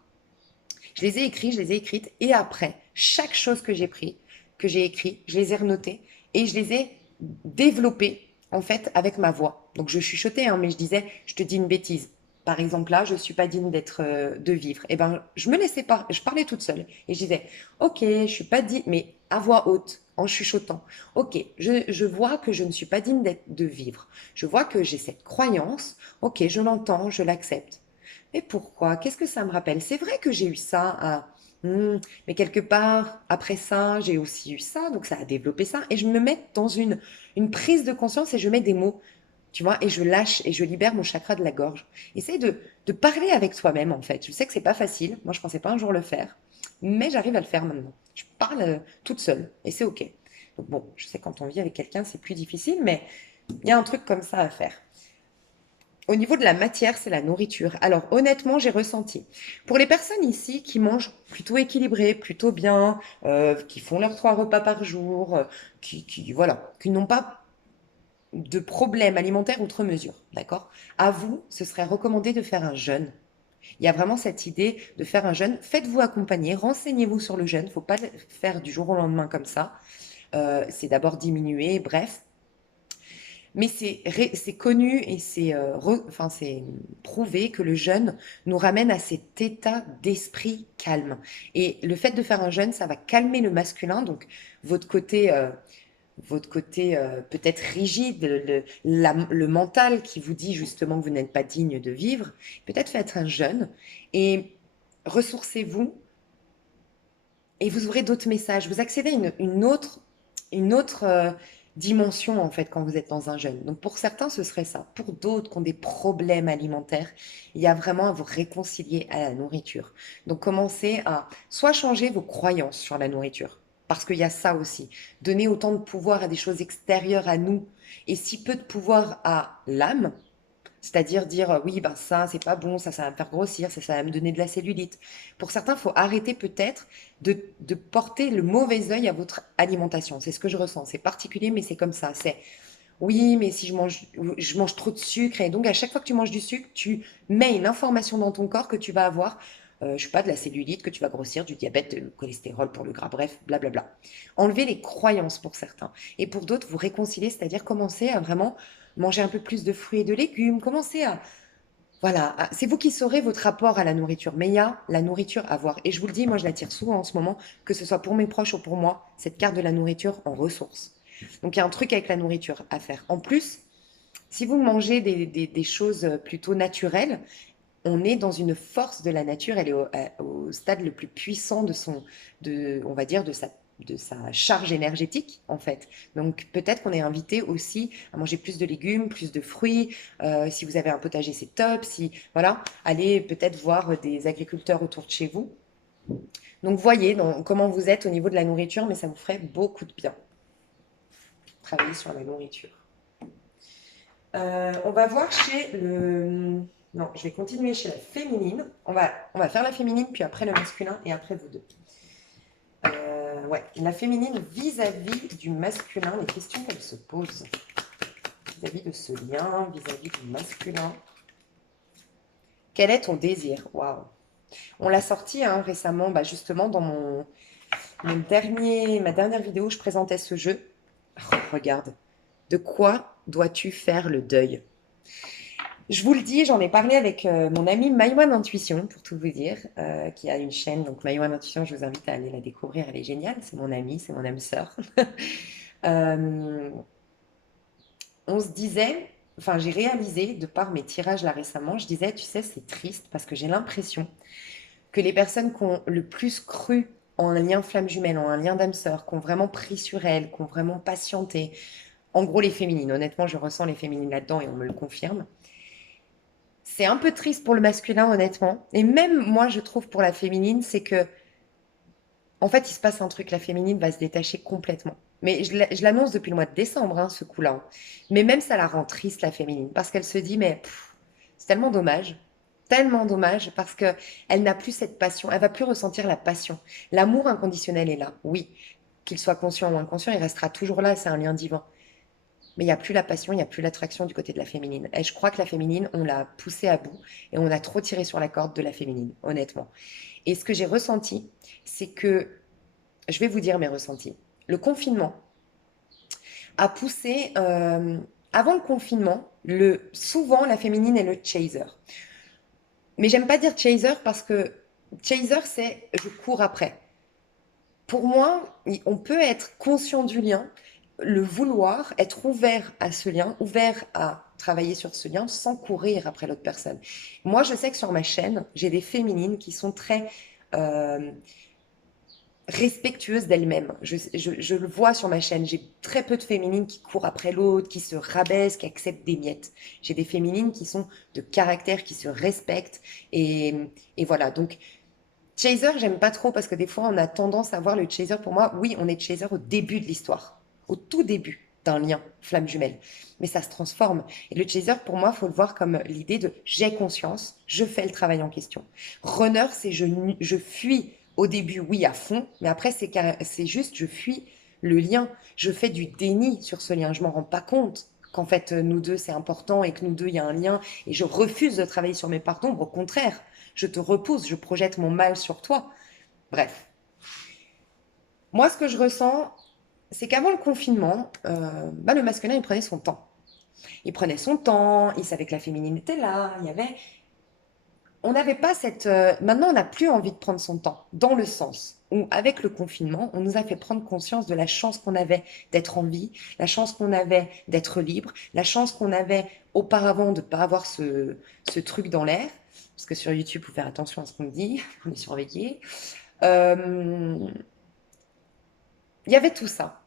Je les ai écrites, je les ai écrites. Et après, chaque chose que j'ai pris, que j'ai écrit, je les ai renotées et je les ai développées, en fait, avec ma voix. Donc, je chuchotais, hein, mais je disais, je te dis une bêtise. Par exemple, là, je suis pas digne d'être, de vivre. Et ben, je me laissais pas, je parlais toute seule. Et je disais, ok, je suis pas digne, mais à voix haute, en chuchotant. Ok, je vois que je ne suis pas digne de vivre. Je vois que j'ai cette croyance. Ok, je l'entends, je l'accepte. Mais pourquoi? Qu'est-ce que ça me rappelle? C'est vrai que j'ai eu ça à... mais quelque part, après ça, j'ai aussi eu ça, donc ça a développé ça. Et je me mets dans une prise de conscience et je mets des mots, tu vois, et je lâche et je libère mon chakra de la gorge. Essaye de parler avec toi-même, en fait. Je sais que c'est pas facile. Moi, je pensais pas un jour le faire, mais j'arrive à le faire maintenant. Je parle toute seule et c'est OK. Donc bon, je sais quand on vit avec quelqu'un, c'est plus difficile, mais il y a un truc comme ça à faire. Au niveau de la matière, c'est la nourriture. Alors honnêtement, j'ai ressenti. Pour les personnes ici qui mangent plutôt équilibré, plutôt bien, qui font leurs 3 repas par jour, voilà, qui n'ont pas de problème alimentaire outre mesure, d'accord? À vous, ce serait recommandé de faire un jeûne. Il y a vraiment cette idée de faire un jeûne. Faites-vous accompagner, renseignez-vous sur le jeûne. Il ne faut pas le faire du jour au lendemain comme ça. C'est d'abord diminuer, bref. Mais c'est connu et enfin, c'est prouvé que le jeûne nous ramène à cet état d'esprit calme. Et le fait de faire un jeûne, ça va calmer le masculin, donc votre côté, votre côté peut-être rigide, le mental qui vous dit justement que vous n'êtes pas digne de vivre. Peut-être faites un jeûne et ressourcez-vous et vous aurez d'autres messages. Vous accédez à une autre dimension en fait quand vous êtes dans un jeûne. Donc pour certains, ce serait ça. Pour d'autres qui ont des problèmes alimentaires, il y a vraiment à vous réconcilier à la nourriture. Donc commencez à soit changer vos croyances sur la nourriture, parce qu'il y a ça aussi. Donner autant de pouvoir à des choses extérieures à nous et si peu de pouvoir à l'âme, c'est-à-dire dire oui, ben ça, c'est pas bon, ça va me faire grossir, ça va me donner de la cellulite. Pour certains, il faut arrêter peut-être de porter le mauvais œil à votre alimentation. C'est ce que je ressens. C'est particulier, mais c'est comme ça. C'est oui, mais si je mange trop de sucre, et donc à chaque fois que tu manges du sucre, tu mets une information dans ton corps que tu vas avoir, je sais pas, de la cellulite, que tu vas grossir, du diabète, du cholestérol pour le gras, bref, blablabla. Enlevez les croyances pour certains. Et pour d'autres, vous réconcilier, c'est-à-dire commencer à vraiment manger un peu plus de fruits et de légumes, commencer à... Voilà, c'est vous qui saurez votre rapport à la nourriture, mais il y a la nourriture à voir. Et je vous le dis, moi je la tire souvent en ce moment, que ce soit pour mes proches ou pour moi, cette carte de la nourriture en ressources. Donc il y a un truc avec la nourriture à faire. En plus, si vous mangez des choses plutôt naturelles, on est dans une force de la nature, elle est au stade le plus puissant on va dire, de sa charge énergétique, en fait. Donc, peut-être qu'on est invité aussi à manger plus de légumes, plus de fruits. Si vous avez un potager, c'est top. Si, voilà, allez peut-être voir des agriculteurs autour de chez vous. Donc, voyez comment vous êtes au niveau de la nourriture, mais ça vous ferait beaucoup de bien. Travailler sur la nourriture. On va voir chez Non, je vais continuer chez la féminine. On va faire la féminine, puis après le masculin, et après vous deux. Ouais, la féminine vis-à-vis du masculin, les questions qu'elle se pose vis-à-vis de ce lien, vis-à-vis du masculin. Quel est ton désir? Waouh. On l'a sorti hein, récemment, bah, justement dans ma dernière vidéo où je présentais ce jeu. Oh, regarde. De quoi dois-tu faire le deuil? Je vous le dis, j'en ai parlé avec mon amie Maïwan Intuition, pour tout vous dire, qui a une chaîne. Donc Maïwan Intuition, je vous invite à aller la découvrir, elle est géniale. C'est mon amie, c'est mon âme sœur. Euh, on se disait, enfin j'ai réalisé, de par mes tirages là récemment, je disais, tu sais, c'est triste parce que j'ai l'impression que les personnes qui ont le plus cru en un lien flamme jumelle, en un lien d'âme sœur, qui ont vraiment pris sur elles, qui ont vraiment patienté, en gros les féminines, honnêtement je ressens les féminines là-dedans et on me le confirme. C'est un peu triste pour le masculin, honnêtement. Et même moi, je trouve pour la féminine, c'est que, en fait, il se passe un truc. La féminine va se détacher complètement. Mais je l'annonce depuis le mois de décembre, hein, ce coup-là. Hein. Mais même ça la rend triste, la féminine, parce qu'elle se dit, mais c'est tellement dommage, parce que elle n'a plus cette passion. Elle va plus ressentir la passion. L'amour inconditionnel est là, oui. Qu'il soit conscient ou inconscient, il restera toujours là. C'est un lien divin. Mais il n'y a plus la passion, il n'y a plus l'attraction du côté de la féminine. Et je crois que la féminine, on l'a poussée à bout et on a trop tiré sur la corde de la féminine, honnêtement. Et ce que j'ai ressenti, c'est que, je vais vous dire mes ressentis. Le confinement a poussé, avant le confinement, souvent la féminine est le chaser. Mais j'aime pas dire chaser parce que chaser, c'est je cours après. Pour moi, on peut être conscient du lien, le vouloir, être ouvert à ce lien, ouvert à travailler sur ce lien sans courir après l'autre personne. Moi, je sais que sur ma chaîne, j'ai des féminines qui sont très euh, respectueuses d'elles-mêmes. Je le vois sur ma chaîne. J'ai très peu de féminines qui courent après l'autre, qui se rabaissent, qui acceptent des miettes. J'ai des féminines qui sont de caractère, qui se respectent. Et voilà. Donc, chaser, j'aime pas trop parce que des fois, on a tendance à voir le chaser. Pour moi, oui, on est chaser au début de l'histoire, au tout début d'un lien flamme jumelle. Mais ça se transforme. Et le chaser, pour moi, faut le voir comme l'idée de j'ai conscience, je fais le travail en question. Runner, c'est je fuis au début, oui, à fond, mais après, c'est juste je fuis le lien. Je fais du déni sur ce lien. Je m'en rends pas compte qu'en fait, nous deux, c'est important et que nous deux, il y a un lien. Et je refuse de travailler sur mes parts d'ombre. Au contraire, je te repousse, je projette mon mal sur toi. Bref, moi, ce que je ressens, c'est qu'avant le confinement, bah, le masculin, il prenait son temps. Il prenait son temps, il savait que la féminine était là, il y avait... On n'avait pas cette... Maintenant, on n'a plus envie de prendre son temps, dans le sens où, avec le confinement, on nous a fait prendre conscience de la chance qu'on avait d'être en vie, la chance qu'on avait d'être libre, la chance qu'on avait auparavant de ne pas avoir ce truc dans l'air. Parce que sur YouTube, il faut faire attention à ce qu'on dit, on est surveillé. Euh, Il y avait tout ça.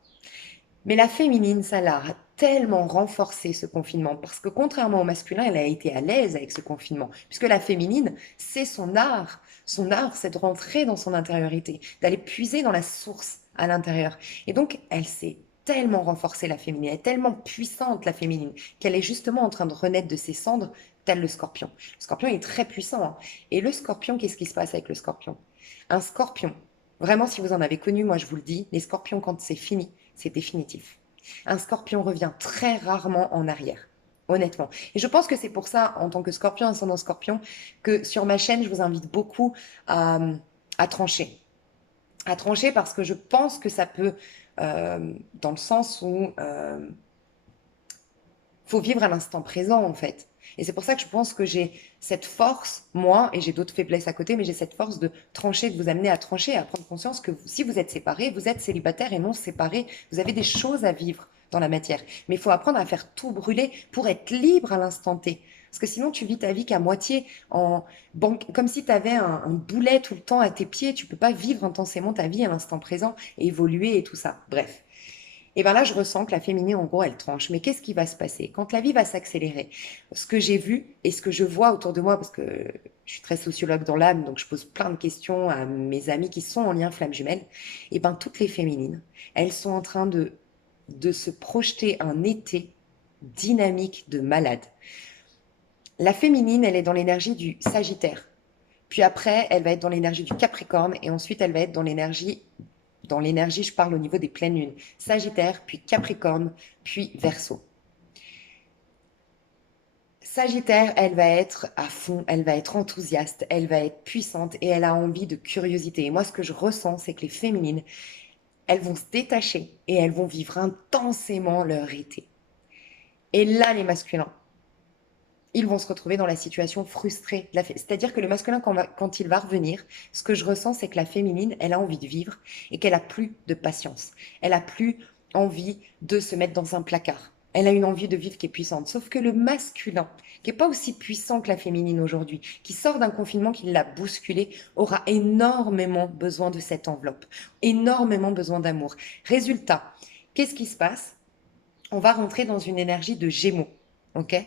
Mais la féminine, ça l'a tellement renforcé ce confinement, parce que contrairement au masculin, elle a été à l'aise avec ce confinement, puisque la féminine, c'est son art. Son art, c'est de rentrer dans son intériorité, d'aller puiser dans la source à l'intérieur. Et donc, elle s'est tellement renforcée, la féminine, elle est tellement puissante, la féminine, qu'elle est justement en train de renaître de ses cendres, tel le scorpion. Le scorpion est très puissant. Hein. Et le scorpion, qu'est-ce qui se passe avec le scorpion? Un scorpion, vraiment, si vous en avez connu, moi je vous le dis, les scorpions, quand c'est fini, c'est définitif. Un scorpion revient très rarement en arrière, honnêtement. Et je pense que c'est pour ça, en tant que scorpion, ascendant scorpion, que sur ma chaîne, je vous invite beaucoup à, à trancher. À trancher parce que je pense que ça peut, dans le sens où faut vivre à l'instant présent, en fait. Et c'est pour ça que je pense que j'ai cette force, moi, et j'ai d'autres faiblesses à côté, mais j'ai cette force de trancher, de vous amener à trancher, à prendre conscience que si vous êtes séparés, vous êtes célibataire et non séparés, vous avez des choses à vivre dans la matière. Mais il faut apprendre à faire tout brûler pour être libre à l'instant T. Parce que sinon, tu vis ta vie qu'à moitié, comme si tu avais un boulet tout le temps à tes pieds. Tu peux pas vivre intensément ta vie à l'instant présent et évoluer et tout ça. Bref. Et bien là, je ressens que la féminine, en gros, elle tranche. Mais qu'est-ce qui va se passer? Quand la vie va s'accélérer, ce que j'ai vu et ce que je vois autour de moi, parce que je suis très sociologue dans l'âme, donc je pose plein de questions à mes amis qui sont en lien flamme jumelle, et bien toutes les féminines, elles sont en train de se projeter un été dynamique de malade. La féminine, elle est dans l'énergie du Sagittaire. Puis après, elle va être dans l'énergie du Capricorne et ensuite, elle va être dans l'énergie, je parle au niveau des pleines lunes. Sagittaire, puis Capricorne, puis Verseau. Sagittaire, elle va être à fond, elle va être enthousiaste, elle va être puissante et elle a envie de curiosité. Et moi, ce que je ressens, c'est que les féminines, elles vont se détacher et elles vont vivre intensément leur été. Et là, les masculins, ils vont se retrouver dans la situation frustrée. C'est-à-dire que le masculin, quand il va revenir, ce que je ressens, c'est que la féminine, elle a envie de vivre et qu'elle a plus de patience. Elle a plus envie de se mettre dans un placard. Elle a une envie de vivre qui est puissante. Sauf que le masculin, qui n'est pas aussi puissant que la féminine aujourd'hui, qui sort d'un confinement qui l'a bousculé, aura énormément besoin de cette enveloppe, énormément besoin d'amour. Résultat, qu'est-ce qui se passe? On va rentrer dans une énergie de Gémeaux, ok?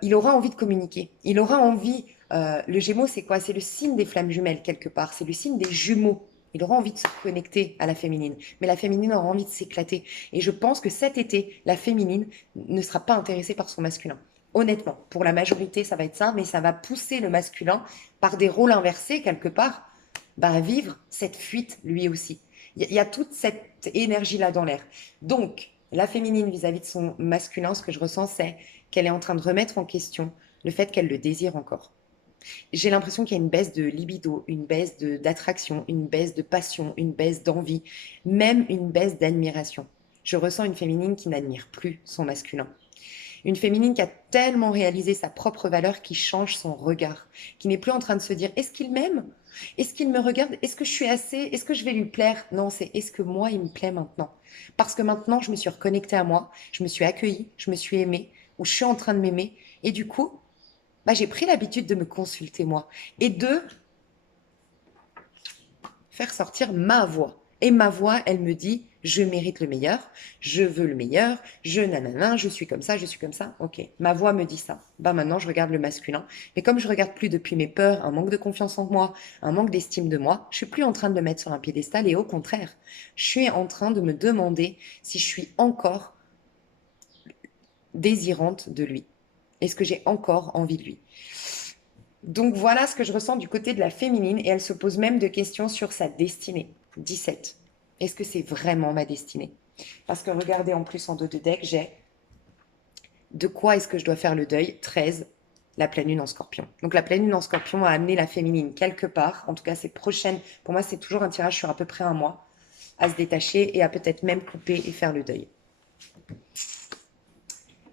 Il aura envie de communiquer. Il aura envie. Le Gémeaux, c'est quoi? C'est le signe des flammes jumelles quelque part. C'est le signe des jumeaux. Il aura envie de se connecter à la féminine, mais la féminine aura envie de s'éclater. Et je pense que cet été, la féminine ne sera pas intéressée par son masculin. Honnêtement, pour la majorité, ça va être ça, mais ça va pousser le masculin par des rôles inversés quelque part, bah, à vivre cette fuite lui aussi. Il y a toute cette énergie-là dans l'air. Donc, la féminine vis-à-vis de son masculin, ce que je ressens, c'est qu'elle est en train de remettre en question le fait qu'elle le désire encore. J'ai l'impression qu'il y a une baisse de libido, une baisse d'attraction, une baisse de passion, une baisse d'envie, même une baisse d'admiration. Je ressens une féminine qui n'admire plus son masculin. Une féminine qui a tellement réalisé sa propre valeur qui change son regard, qui n'est plus en train de se dire est-ce qu'il m'aime? Est-ce qu'il me regarde? Est-ce que je suis assez? Est-ce que je vais lui plaire? Non, c'est est-ce que moi, il me plaît maintenant? Parce que maintenant, je me suis reconnectée à moi, je me suis accueillie, je me suis aimée, ou je suis en train de m'aimer. Et du coup, bah, j'ai pris l'habitude de me consulter moi et de faire sortir ma voix. Et ma voix, elle me dit, je mérite le meilleur, je veux le meilleur, je nanana, je suis comme ça, je suis comme ça. Ok, ma voix me dit ça. Bah maintenant, je regarde le masculin. Mais comme je regarde plus depuis mes peurs, un manque de confiance en moi, un manque d'estime de moi, je suis plus en train de me mettre sur un piédestal et au contraire, je suis en train de me demander si je suis encore désirante de lui. Est-ce que j'ai encore envie de lui? Donc voilà ce que je ressens du côté de la féminine et elle se pose même de questions sur sa destinée. 17. Est-ce que c'est vraiment ma destinée? Parce que regardez en plus en dos de deck, j'ai de quoi est-ce que je dois faire le deuil? 13. La pleine lune en scorpion. Donc la pleine lune en scorpion a amené la féminine quelque part, en tout cas c'est prochaine, pour moi c'est toujours un tirage sur à peu près un mois, à se détacher et à peut-être même couper et faire le deuil.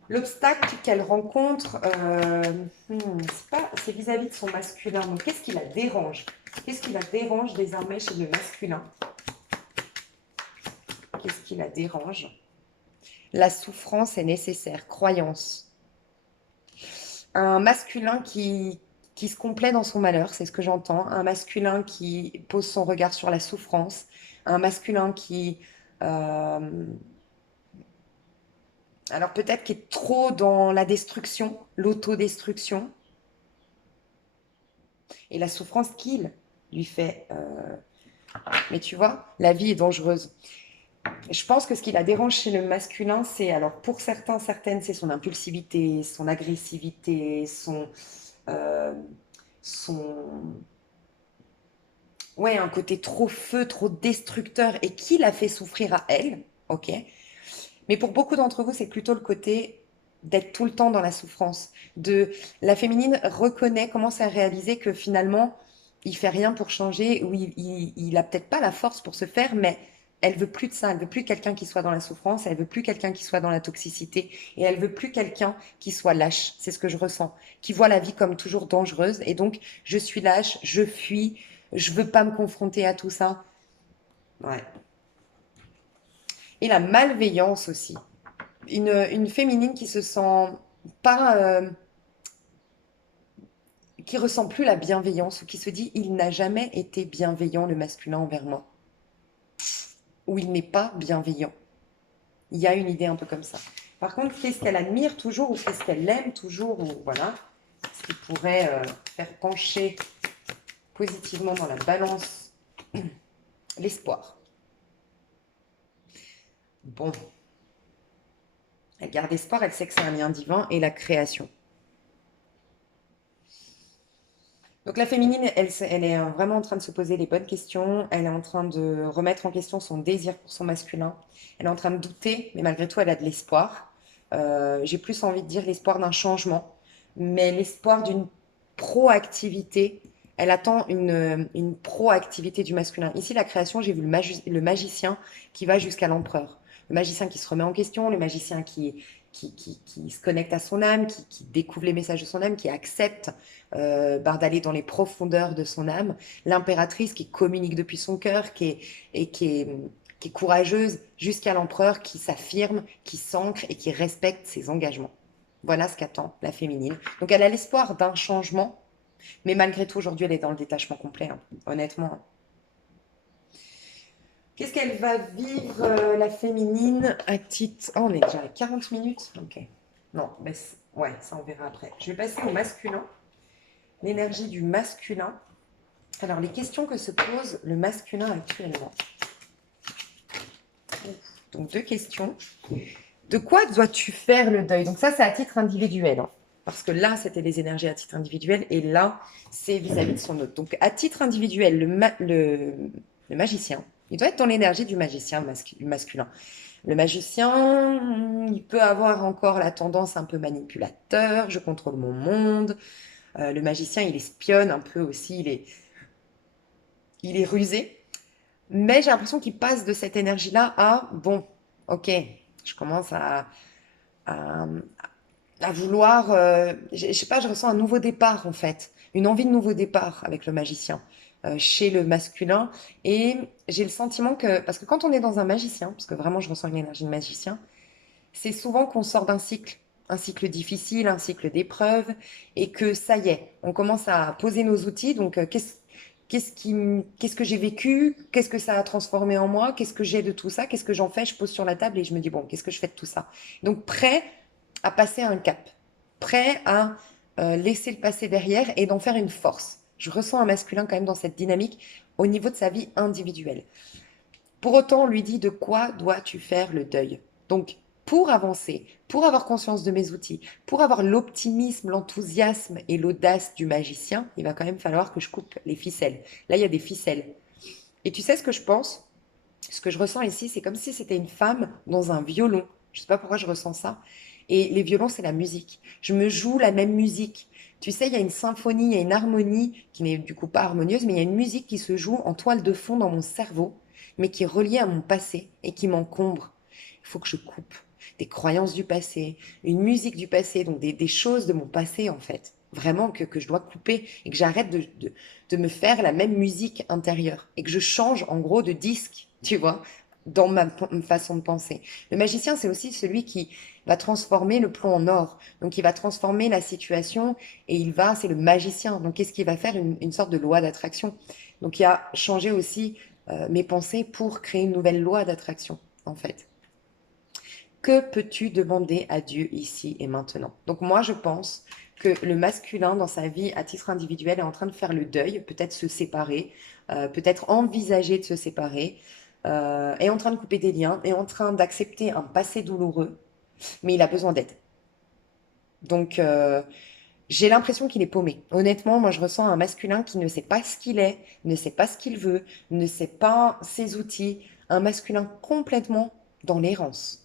L'obstacle qu'elle rencontre, c'est vis-à-vis de son masculin. Donc, qu'est-ce qui la dérange? Qu'est-ce qui la dérange désormais chez le masculin? Qu'est-ce qui la dérange? La souffrance est nécessaire, croyance. Un masculin qui se complaît dans son malheur, c'est ce que j'entends. Un masculin qui pose son regard sur la souffrance. Un masculin qui... euh, alors peut-être qui est trop dans la destruction, l'autodestruction. Et la souffrance qu'il lui fait. Mais tu vois, la vie est dangereuse. Je pense que ce qui la dérange chez le masculin, c'est, alors pour certains, certaines, c'est son impulsivité, son agressivité, euh, son, ouais, un côté trop feu, trop destructeur et qui l'a fait souffrir à elle, ok. Mais pour beaucoup d'entre vous, c'est plutôt le côté d'être tout le temps dans la souffrance. De la féminine reconnaît, commence à réaliser que finalement, il fait rien pour changer, ou il a peut-être pas la force pour se faire, mais elle veut plus de ça. Elle veut plus quelqu'un qui soit dans la souffrance, elle veut plus quelqu'un qui soit dans la toxicité, et elle veut plus quelqu'un qui soit lâche. C'est ce que je ressens, qui voit la vie comme toujours dangereuse. Et donc, je suis lâche, je fuis, je veux pas me confronter à tout ça. Ouais. Et la malveillance aussi. Une féminine qui se sent pas, qui ressent plus la bienveillance ou qui se dit il n'a jamais été bienveillant le masculin envers moi ou il n'est pas bienveillant. Il y a une idée un peu comme ça. Par contre, qu'est-ce qu'elle admire toujours ou qu'est-ce qu'elle aime toujours ou voilà, ce qui pourrait faire pencher positivement dans la balance l'espoir. Bon, elle garde espoir, elle sait que c'est un lien divin et la création. Donc la féminine, elle est vraiment en train de se poser les bonnes questions. Elle est en train de remettre en question son désir pour son masculin. Elle est en train de douter, mais malgré tout, elle a de l'espoir. J'ai plus envie de dire l'espoir d'un changement, mais l'espoir d'une proactivité. Elle attend une proactivité du masculin. Ici, la création, j'ai vu le magicien qui va jusqu'à l'empereur. Le magicien qui se remet en question, le magicien qui se connecte à son âme, qui découvre les messages de son âme, qui accepte d'aller dans les profondeurs de son âme. L'impératrice qui communique depuis son cœur, et qui est courageuse, jusqu'à l'empereur qui s'affirme, qui s'ancre et qui respecte ses engagements. Voilà ce qu'attend la féminine. Donc elle a l'espoir d'un changement, mais malgré tout, aujourd'hui, elle est dans le détachement complet, hein, honnêtement. Qu'est-ce qu'elle va vivre, la féminine, à titre... Oh, on est déjà à 40 minutes. Ok. Non, mais ouais, ça on verra après. Je vais passer au masculin. L'énergie du masculin. Alors, les questions que se pose le masculin actuellement. Donc, deux questions. De quoi dois-tu faire le deuil? Donc ça, c'est à titre individuel, hein. Parce que là, c'était les énergies à titre individuel, et là, c'est vis-à-vis de son autre. Donc, à titre individuel, le magicien, il doit être dans l'énergie du magicien masculin. Le magicien, il peut avoir encore la tendance un peu manipulateur, je contrôle mon monde. Le magicien, il espionne un peu aussi, il est rusé. Mais j'ai l'impression qu'il passe de cette énergie-là à, bon, ok, je commence à, à vouloir, je sais pas, je ressens un nouveau départ en fait, une envie de nouveau départ avec le magicien, chez le masculin. Et j'ai le sentiment que, parce que quand on est dans un magicien, parce que vraiment je ressens une énergie de magicien, c'est souvent qu'on sort d'un cycle. Un cycle difficile, un cycle d'épreuves, et que ça y est, on commence à poser nos outils. Donc, qu'est-ce que j'ai vécu? Qu'est-ce que ça a transformé en moi? Qu'est-ce que j'ai de tout ça? Qu'est-ce que j'en fais? Je pose sur la table et je me dis, bon, qu'est-ce que je fais de tout ça? Donc, prêt à passer un cap, prêt à laisser le passé derrière et d'en faire une force. Je ressens un masculin quand même dans cette dynamique au niveau de sa vie individuelle. Pour autant, on lui dit de quoi dois-tu faire le deuil. Donc, pour avancer, pour avoir conscience de mes outils, pour avoir l'optimisme, l'enthousiasme et l'audace du magicien, il va quand même falloir que je coupe les ficelles. Là, il y a des ficelles. Et tu sais ce que je pense? Ce que je ressens ici, c'est comme si c'était une femme dans un violon. Je ne sais pas pourquoi je ressens ça. Et les violons, c'est la musique. Je me joue la même musique. Tu sais, il y a une symphonie, il y a une harmonie qui n'est du coup pas harmonieuse, mais il y a une musique qui se joue en toile de fond dans mon cerveau, mais qui est reliée à mon passé et qui m'encombre. Il faut que je coupe des croyances du passé, une musique du passé, donc des choses de mon passé en fait. Vraiment que je dois couper et que j'arrête de me faire la même musique intérieure et que je change en gros de disque, tu vois, dans ma façon de penser. Le magicien, c'est aussi celui qui va transformer le plomb en or. Donc, il va transformer la situation et c'est le magicien. Donc, qu'est-ce qu'il va faire? Une sorte de loi d'attraction. Donc, il a changé aussi mes pensées pour créer une nouvelle loi d'attraction, en fait. Que peux-tu demander à Dieu ici et maintenant? Donc moi, je pense que le masculin, dans sa vie à titre individuel, est en train de faire le deuil, peut-être se séparer, peut-être envisager de se séparer, est en train de couper des liens, est en train d'accepter un passé douloureux, mais il a besoin d'aide. Donc, j'ai l'impression qu'il est paumé. Honnêtement, moi, je ressens un masculin qui ne sait pas ce qu'il est, ne sait pas ce qu'il veut, ne sait pas ses outils, un masculin complètement dans l'errance,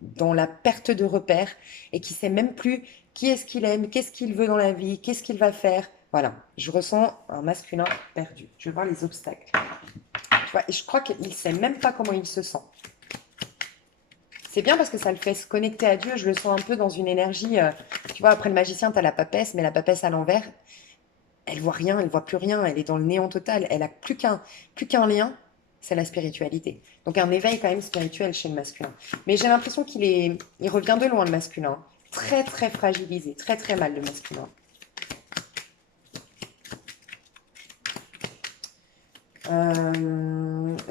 dans la perte de repères, et qui sait même plus qui est-ce qu'il aime, qu'est-ce qu'il veut dans la vie, qu'est-ce qu'il va faire. Voilà, je ressens un masculin perdu. Je vais voir les obstacles. Tu vois, et je crois qu'il ne sait même pas comment il se sent. C'est bien parce que ça le fait se connecter à Dieu. Je le sens un peu dans une énergie. Tu vois, après le magicien, tu as la papesse, mais la papesse à l'envers, elle voit rien, elle voit plus rien. Elle est dans le néant total. Elle a plus qu'un lien, c'est la spiritualité. Donc un éveil quand même spirituel chez le masculin. Mais j'ai l'impression il revient de loin le masculin. Très très fragilisé, très très mal le masculin.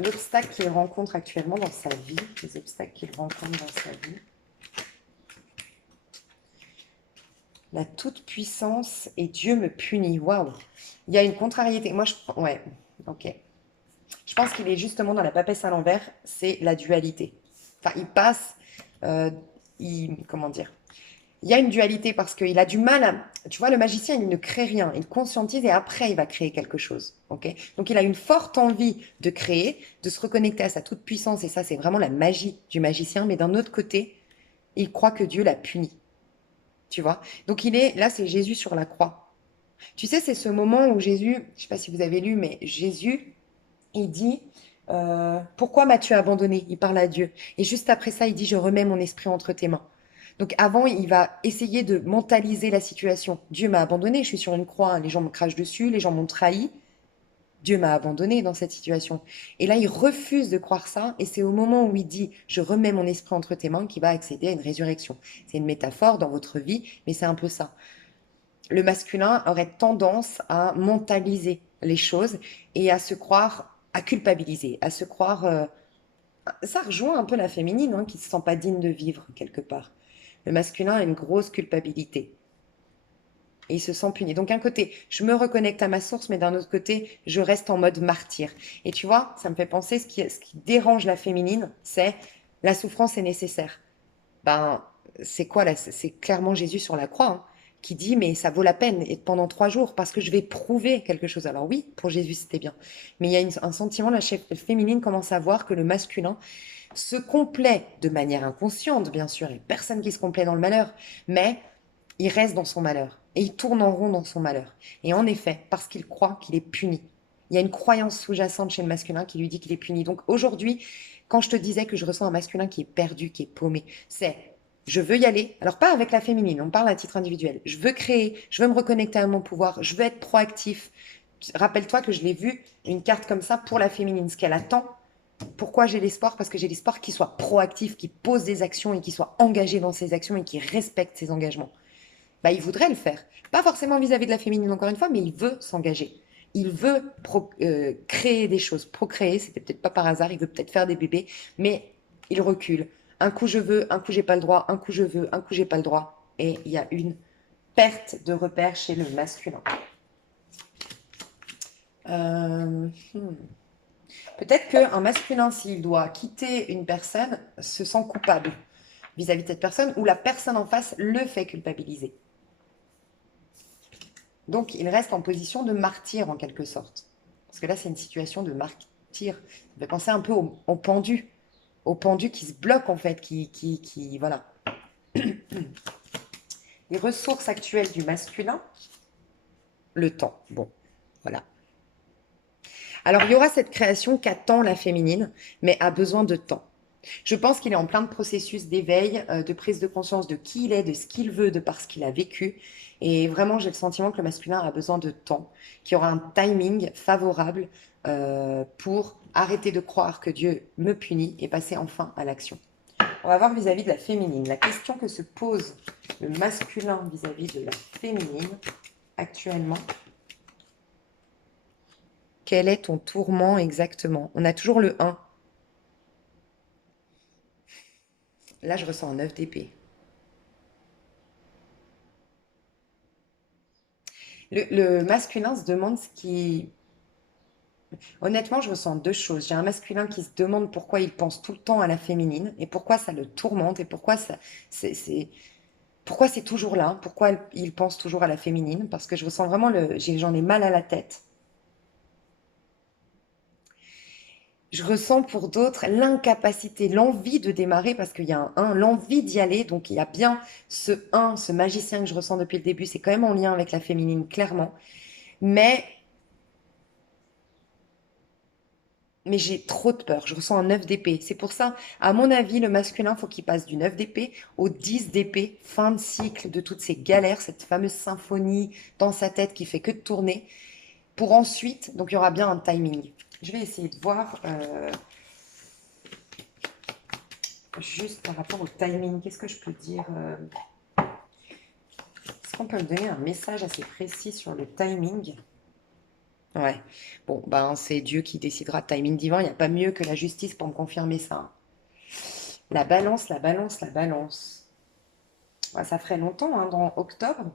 L'obstacle qu'il rencontre actuellement dans sa vie, les obstacles qu'il rencontre dans sa vie. La toute-puissance et Dieu me punit. Waouh! Il y a une contrariété. Ouais, ok. Je pense qu'il est justement dans la papesse à l'envers, c'est la dualité. Enfin, il passe, comment dire? il y a une dualité parce qu'il a du mal à... Tu vois, le magicien, il ne crée rien. Il conscientise et après, il va créer quelque chose. Ok? Donc, il a une forte envie de créer, de se reconnecter à sa toute-puissance. Et ça, c'est vraiment la magie du magicien. Mais d'un autre côté, il croit que Dieu l'a puni. Tu vois? Donc, il est... Là, c'est Jésus sur la croix. Tu sais, c'est ce moment où Jésus... Je ne sais pas si vous avez lu, mais Jésus, il dit... pourquoi m'as-tu abandonné? Il parle à Dieu. Et juste après ça, il dit, je remets mon esprit entre tes mains. Donc avant, il va essayer de mentaliser la situation. Dieu m'a abandonné, je suis sur une croix, les gens me crachent dessus, les gens m'ont trahi. Dieu m'a abandonné dans cette situation. Et là, il refuse de croire ça, et c'est au moment où il dit, je remets mon esprit entre tes mains, qu'il va accéder à une résurrection. C'est une métaphore dans votre vie, mais c'est un peu ça. Le masculin aurait tendance à mentaliser les choses et à se croire, à culpabiliser, à se croire... ça rejoint un peu la féminine, hein, qui ne se sent pas digne de vivre quelque part. Le masculin a une grosse culpabilité et il se sent puni. Donc, d'un côté, je me reconnecte à ma source, mais d'un autre côté, je reste en mode martyr. Et tu vois, ça me fait penser, ce qui dérange la féminine, c'est la souffrance est nécessaire. Ben, c'est quoi là? C'est clairement Jésus sur la croix, hein, qui dit, mais ça vaut la peine, et pendant 3 jours, parce que je vais prouver quelque chose. Alors oui, pour Jésus, c'était bien. Mais il y a un sentiment, la féminine commence à voir que le masculin se complaît de manière inconsciente, bien sûr, et personne qui se complaît dans le malheur, mais il reste dans son malheur et il tourne en rond dans son malheur. Et en effet, parce qu'il croit qu'il est puni. Il y a une croyance sous-jacente chez le masculin qui lui dit qu'il est puni. Donc aujourd'hui, quand je te disais que je ressens un masculin qui est perdu, qui est paumé, c'est je veux y aller. Alors pas avec la féminine, on parle à titre individuel. Je veux créer, je veux me reconnecter à mon pouvoir, je veux être proactif. Rappelle-toi que je l'ai vu, une carte comme ça pour la féminine, ce qu'elle attend. Pourquoi j'ai l'espoir? Parce que j'ai l'espoir qu'il soit proactif, qu'il pose des actions et qu'il soit engagé dans ses actions et qu'il respecte ses engagements. Bah, il voudrait le faire. Pas forcément vis-à-vis de la féminine, encore une fois, mais il veut s'engager. Il veut créer des choses, procréer, c'était peut-être pas par hasard, il veut peut-être faire des bébés, mais il recule. Un coup je veux, un coup j'ai pas le droit, un coup je veux, un coup j'ai pas le droit. Et il y a une perte de repère chez le masculin. Euh, hmm. Peut-être qu'un masculin, s'il doit quitter une personne, se sent coupable vis-à-vis de cette personne, ou la personne en face le fait culpabiliser. Donc, il reste en position de martyr, en quelque sorte. Parce que là, c'est une situation de martyr. On peut penser un peu au pendu qui se bloque, en fait, voilà. Les ressources actuelles du masculin, le temps. Bon, voilà. Alors, il y aura cette création qu'attend la féminine, mais a besoin de temps. Je pense qu'il est en plein de processus d'éveil, de prise de conscience de qui il est, de ce qu'il veut, de par ce qu'il a vécu. Et vraiment, j'ai le sentiment que le masculin a besoin de temps, qu'il y aura un timing favorable pour arrêter de croire que Dieu me punit et passer enfin à l'action. On va voir vis-à-vis de la féminine. La question que se pose le masculin vis-à-vis de la féminine actuellement. Quel est ton tourment exactement? On a toujours le 1. Là, je ressens un 9 d'épée. Le masculin se demande ce qui... Honnêtement, je ressens deux choses. J'ai un masculin qui se demande pourquoi il pense tout le temps à la féminine et pourquoi ça le tourmente et pourquoi pourquoi c'est toujours là, pourquoi il pense toujours à la féminine, parce que je ressens vraiment j'en ai mal à la tête. Je ressens pour d'autres l'incapacité, l'envie de démarrer parce qu'il y a un 1, l'envie d'y aller. Donc il y a bien ce 1, ce magicien que je ressens depuis le début, c'est quand même en lien avec la féminine, clairement. Mais j'ai trop de peur, je ressens un 9 d'épée. C'est pour ça, à mon avis, le masculin, faut qu'il passe du 9 d'épée au 10 d'épée, fin de cycle de toutes ces galères, cette fameuse symphonie dans sa tête qui fait que de tourner, pour ensuite, donc il y aura bien un timing. Je vais essayer de voir juste par rapport au timing, qu'est-ce que je peux dire est-ce qu'on peut me donner un message assez précis sur le timing? Ouais, bon, ben c'est Dieu qui décidera de timing divin, il n'y a pas mieux que la justice pour me confirmer ça. La balance, la balance, la balance. Ouais, ça ferait longtemps, hein, dans octobre.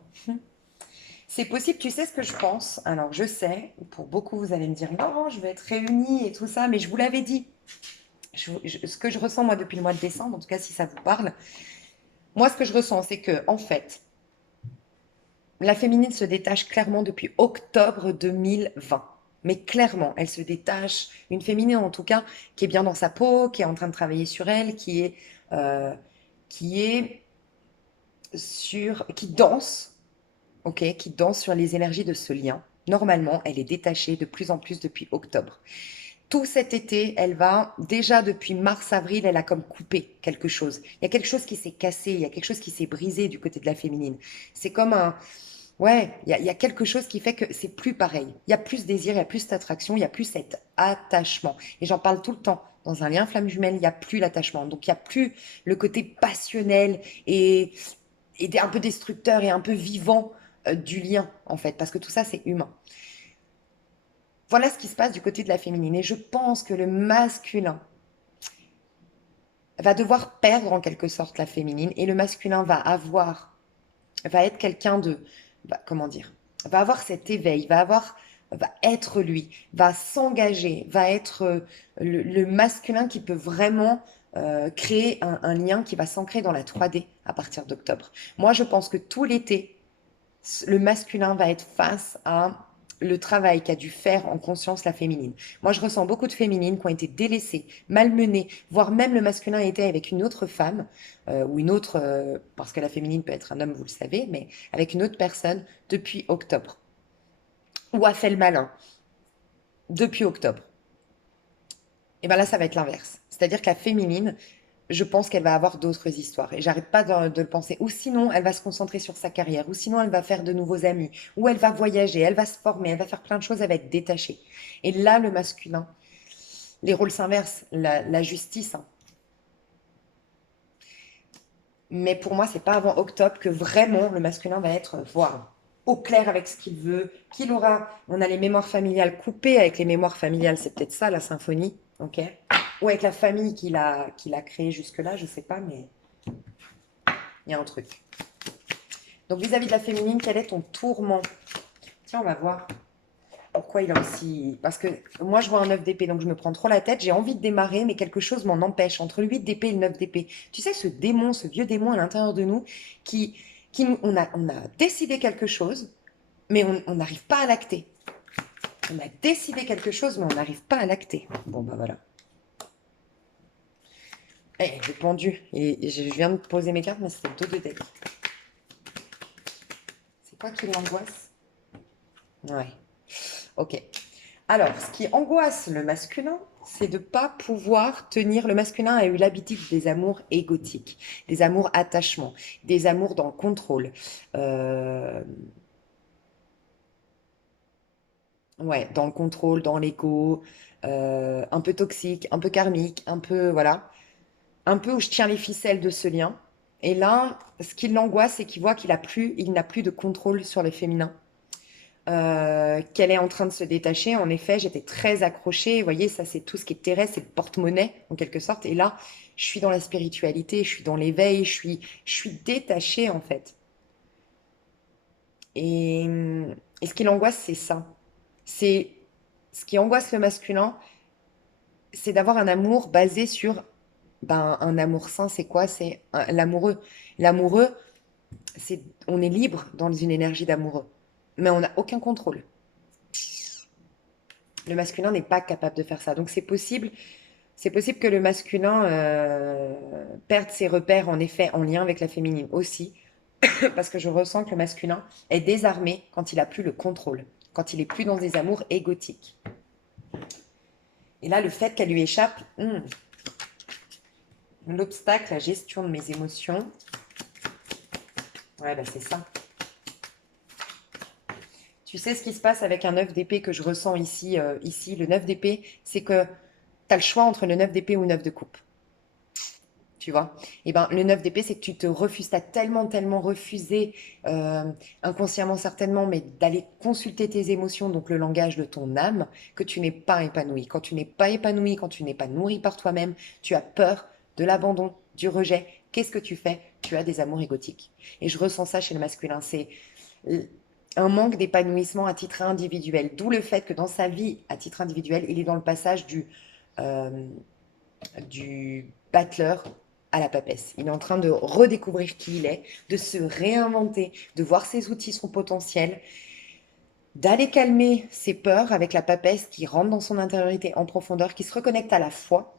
C'est possible, tu sais ce que je pense? Alors, je sais, pour beaucoup, vous allez me dire, non, je vais être réunie et tout ça, mais je vous l'avais dit. Ce que je ressens, moi, depuis le mois de décembre, en tout cas, si ça vous parle, Moi, ce que je ressens, c'est que, en fait, la féminine se détache clairement depuis octobre 2020. Mais clairement, elle se détache, une féminine en tout cas, qui est bien dans sa peau, qui est en train de travailler sur elle, euh, qui est qui danse, ok, qui danse sur les énergies de ce lien. Normalement, elle est détachée de plus en plus depuis octobre. Tout cet été, elle va, déjà depuis mars-avril, elle a comme coupé quelque chose. Il y a quelque chose qui s'est cassé, il y a quelque chose qui s'est brisé du côté de la féminine. C'est comme un, ouais, il y a quelque chose qui fait que c'est plus pareil. Il y a plus désir, il y a plus d'attraction, il y a plus cet attachement. Et j'en parle tout le temps. Dans un lien flamme jumelle, il n'y a plus l'attachement. Donc il n'y a plus le côté passionnel et, un peu destructeur et un peu vivant du lien, en fait. Parce que tout ça, c'est humain. Voilà ce qui se passe du côté de la féminine. Et je pense que le masculin va devoir perdre en quelque sorte la féminine et le masculin va être quelqu'un de, comment dire, va avoir cet éveil, va être lui, va s'engager, va être le masculin qui peut vraiment créer un lien qui va s'ancrer dans la 3D à partir d'octobre. Moi, je pense que tout l'été, le masculin va être face à le travail qu'a dû faire en conscience la féminine. Moi, je ressens beaucoup de féminines qui ont été délaissées, malmenées, voire même le masculin était avec une autre femme, ou une autre, parce que la féminine peut être un homme, vous le savez, mais avec une autre personne depuis octobre, ou a fait le malin depuis octobre. Et bien là, ça va être l'inverse. C'est-à-dire que la féminine, je pense qu'elle va avoir d'autres histoires. Et j'arrête pas de le penser. Ou sinon, elle va se concentrer sur sa carrière. Ou sinon, elle va faire de nouveaux amis. Ou elle va voyager. Elle va se former. Elle va faire plein de choses. Elle va être détachée. Et là, le masculin, les rôles s'inversent. La justice, hein. Mais pour moi, c'est pas avant octobre que vraiment le masculin va être voir au clair avec ce qu'il veut, qu'il aura. On a les mémoires familiales coupées avec les mémoires familiales, c'est peut-être ça la symphonie, ok? Ou avec la famille qu'il a créée jusque-là, je sais pas, mais il y a un truc. Donc vis-à-vis de la féminine, quel est ton tourment? Tiens, on va voir pourquoi il a aussi. Parce que moi, je vois un 9 d'épée, donc je me prends trop la tête. J'ai envie de démarrer, mais quelque chose m'en empêche. Entre le 8 d'épée et le 9 d'épée. Tu sais, ce démon, ce vieux démon à l'intérieur de nous, on a décidé quelque chose, mais on n'arrive pas à l'acter. On a décidé quelque chose, mais on n'arrive pas à l'acter. Bon, bah voilà. Eh, j'ai pendu. Et je viens de poser mes cartes, mais c'était le 2 de dés. C'est quoi qui l'angoisse? Ouais. Ok. Alors, ce qui angoisse le masculin, c'est de ne pas pouvoir tenir. Le masculin a eu l'habitude des amours égotiques, des amours attachements, des amours dans le contrôle. Euh, ouais, dans le contrôle, dans l'ego, un peu toxique, un peu karmique, un peu, voilà, un peu où je tiens les ficelles de ce lien. Et là, ce qui l'angoisse, c'est qu'il voit il n'a plus de contrôle sur le féminin. Qu'elle est en train de se détacher. En effet, j'étais très accrochée. Vous voyez, ça, c'est tout ce qui est terrestre, c'est le porte-monnaie, en quelque sorte. Et là, je suis dans la spiritualité, je suis dans l'éveil, je suis détachée, en fait. Et, et ce qui l'angoisse, c'est ça. C'est ce qui angoisse le masculin, c'est d'avoir un amour basé sur un amour sain. C'est quoi? C'est l'amoureux. L'amoureux, on est libre dans une énergie d'amoureux, mais on n'a aucun contrôle. Le masculin n'est pas capable de faire ça. Donc c'est possible que le masculin perde ses repères en effet en lien avec la féminine aussi, parce que je ressens que le masculin est désarmé quand il a plus le contrôle, quand il est plus dans des amours égotiques. Et là, le fait qu'elle lui échappe, l'obstacle, la gestion de mes émotions, ouais, bah c'est ça. Tu sais ce qui se passe avec un 9 d'épée que je ressens ici, le 9 d'épée, c'est que tu as le choix entre le 9 d'épée ou le 9 de coupe. Tu vois? Et ben, le 9 d'épée, c'est que tu te refuses, tu as tellement, tellement refusé, inconsciemment certainement, mais d'aller consulter tes émotions, donc le langage de ton âme, que tu n'es pas épanoui. Quand tu n'es pas épanoui, quand tu n'es pas nourri par toi-même, tu as peur de l'abandon, du rejet. Qu'est-ce que tu fais? Tu as des amours égotiques. Et je ressens ça chez le masculin. C'est un manque d'épanouissement à titre individuel. D'où le fait que dans sa vie, à titre individuel, il est dans le passage du battleur à la papesse. Il est en train de redécouvrir qui il est, de se réinventer, de voir ses outils, son potentiel, d'aller calmer ses peurs avec la papesse qui rentre dans son intériorité en profondeur, qui se reconnecte à la foi.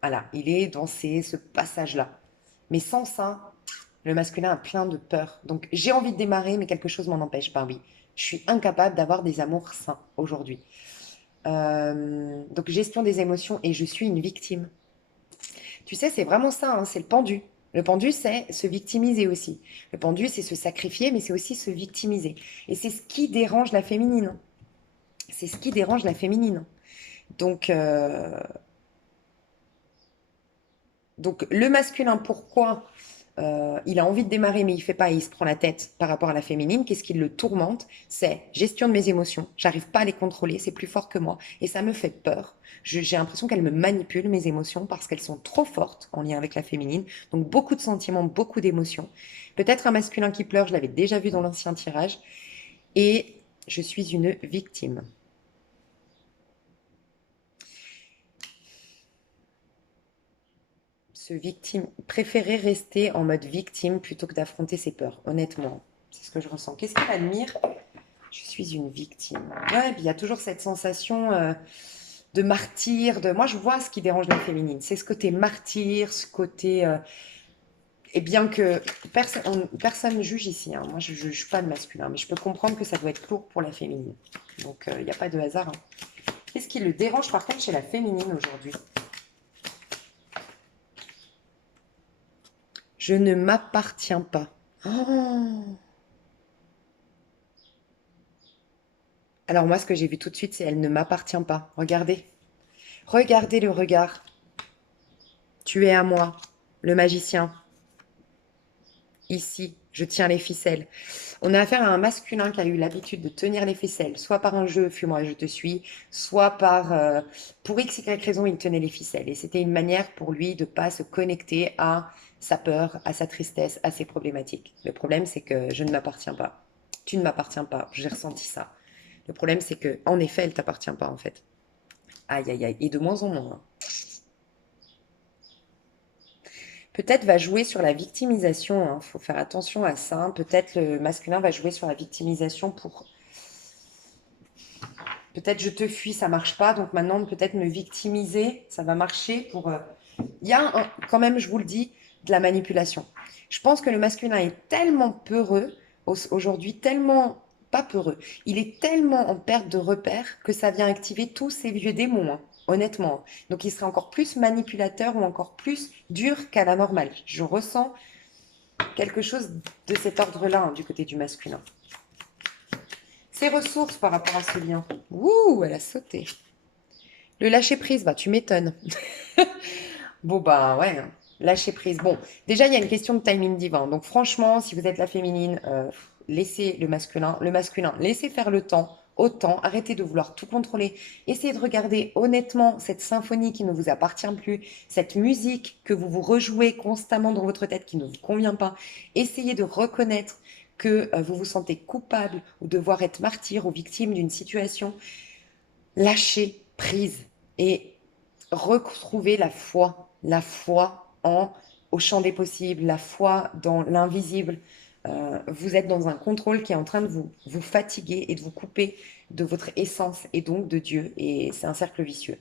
Voilà, il est dans ce passage-là. Mais sans ça, le masculin a plein de peurs. Donc j'ai envie de démarrer, mais quelque chose m'en empêche. Ben oui, je suis incapable d'avoir des amours sains aujourd'hui. Donc gestion des émotions et je suis une victime. Tu sais, c'est vraiment ça, hein, c'est le pendu. Le pendu, c'est se victimiser aussi. Le pendu, c'est se sacrifier, mais c'est aussi se victimiser. Et c'est ce qui dérange la féminine. C'est ce qui dérange la féminine. Donc, euh, donc le masculin, pourquoi il a envie de démarrer, mais il fait pas, et il se prend la tête par rapport à la féminine. Qu'est-ce qui le tourmente? C'est gestion de mes émotions. J'arrive pas à les contrôler, c'est plus fort que moi, et ça me fait peur. J'ai l'impression qu'elle me manipule mes émotions parce qu'elles sont trop fortes en lien avec la féminine. Donc beaucoup de sentiments, beaucoup d'émotions. Peut-être un masculin qui pleure, je l'avais déjà vu dans l'ancien tirage, et je suis une victime. Préférer rester en mode victime plutôt que d'affronter ses peurs, honnêtement. C'est ce que je ressens. Qu'est-ce qu'il admire? Je suis une victime. Ouais, puis il y a toujours cette sensation de martyr. Moi, je vois ce qui dérange la féminine. C'est ce côté martyr, ce côté. Et bien que personne ne juge ici, hein. Moi, je ne juge pas le masculin, mais je peux comprendre que ça doit être lourd pour la féminine. Donc, il n'y a pas de hasard, hein. Qu'est-ce qui le dérange par contre chez la féminine aujourd'hui? Je ne m'appartiens pas. Oh. Alors moi, ce que j'ai vu tout de suite, c'est elle ne m'appartient pas. Regardez. Regardez le regard. Tu es à moi, le magicien. Ici, je tiens les ficelles. On a affaire à un masculin qui a eu l'habitude de tenir les ficelles, soit par un jeu, fuis-moi, je te suis, soit pour X, Y raison, il tenait les ficelles. Et c'était une manière pour lui de ne pas se connecter à sa peur, à sa tristesse, à ses problématiques. Le problème, c'est que je ne m'appartiens pas. Tu ne m'appartiens pas. J'ai ressenti ça. Le problème, c'est que, en effet, elle t'appartient pas, en fait. Aïe, aïe, aïe. Et de moins en moins, hein. Peut-être va jouer sur la victimisation, hein. Faut faire attention à ça, hein. Peut-être le masculin va jouer sur la victimisation pour. Peut-être je te fuis, ça marche pas, donc maintenant peut-être me victimiser, ça va marcher pour. Il y a quand même, je vous le dis, de la manipulation. Je pense que le masculin est tellement peureux aujourd'hui, tellement pas peureux. Il est tellement en perte de repères que ça vient activer tous ses vieux démons, hein, honnêtement. Donc il serait encore plus manipulateur ou encore plus dur qu'à la normale. Je ressens quelque chose de cet ordre-là, hein, du côté du masculin. Ses ressources par rapport à ce lien. Ouh, elle a sauté. Le lâcher prise, bah tu m'étonnes. Bon bah ouais, hein. Lâcher prise. Bon, déjà il y a une question de timing divin. Donc franchement, si vous êtes la féminine, laissez le masculin. Le masculin, laissez faire le temps. Autant, arrêtez de vouloir tout contrôler. Essayez de regarder honnêtement cette symphonie qui ne vous appartient plus, cette musique que vous vous rejouez constamment dans votre tête qui ne vous convient pas. Essayez de reconnaître que vous vous sentez coupable ou devoir être martyr ou victime d'une situation. Lâchez prise et retrouver la foi au champ des possibles, la foi dans l'invisible. Vous êtes dans un contrôle qui est en train de vous fatiguer et de vous couper de votre essence et donc de Dieu. Et c'est un cercle vicieux.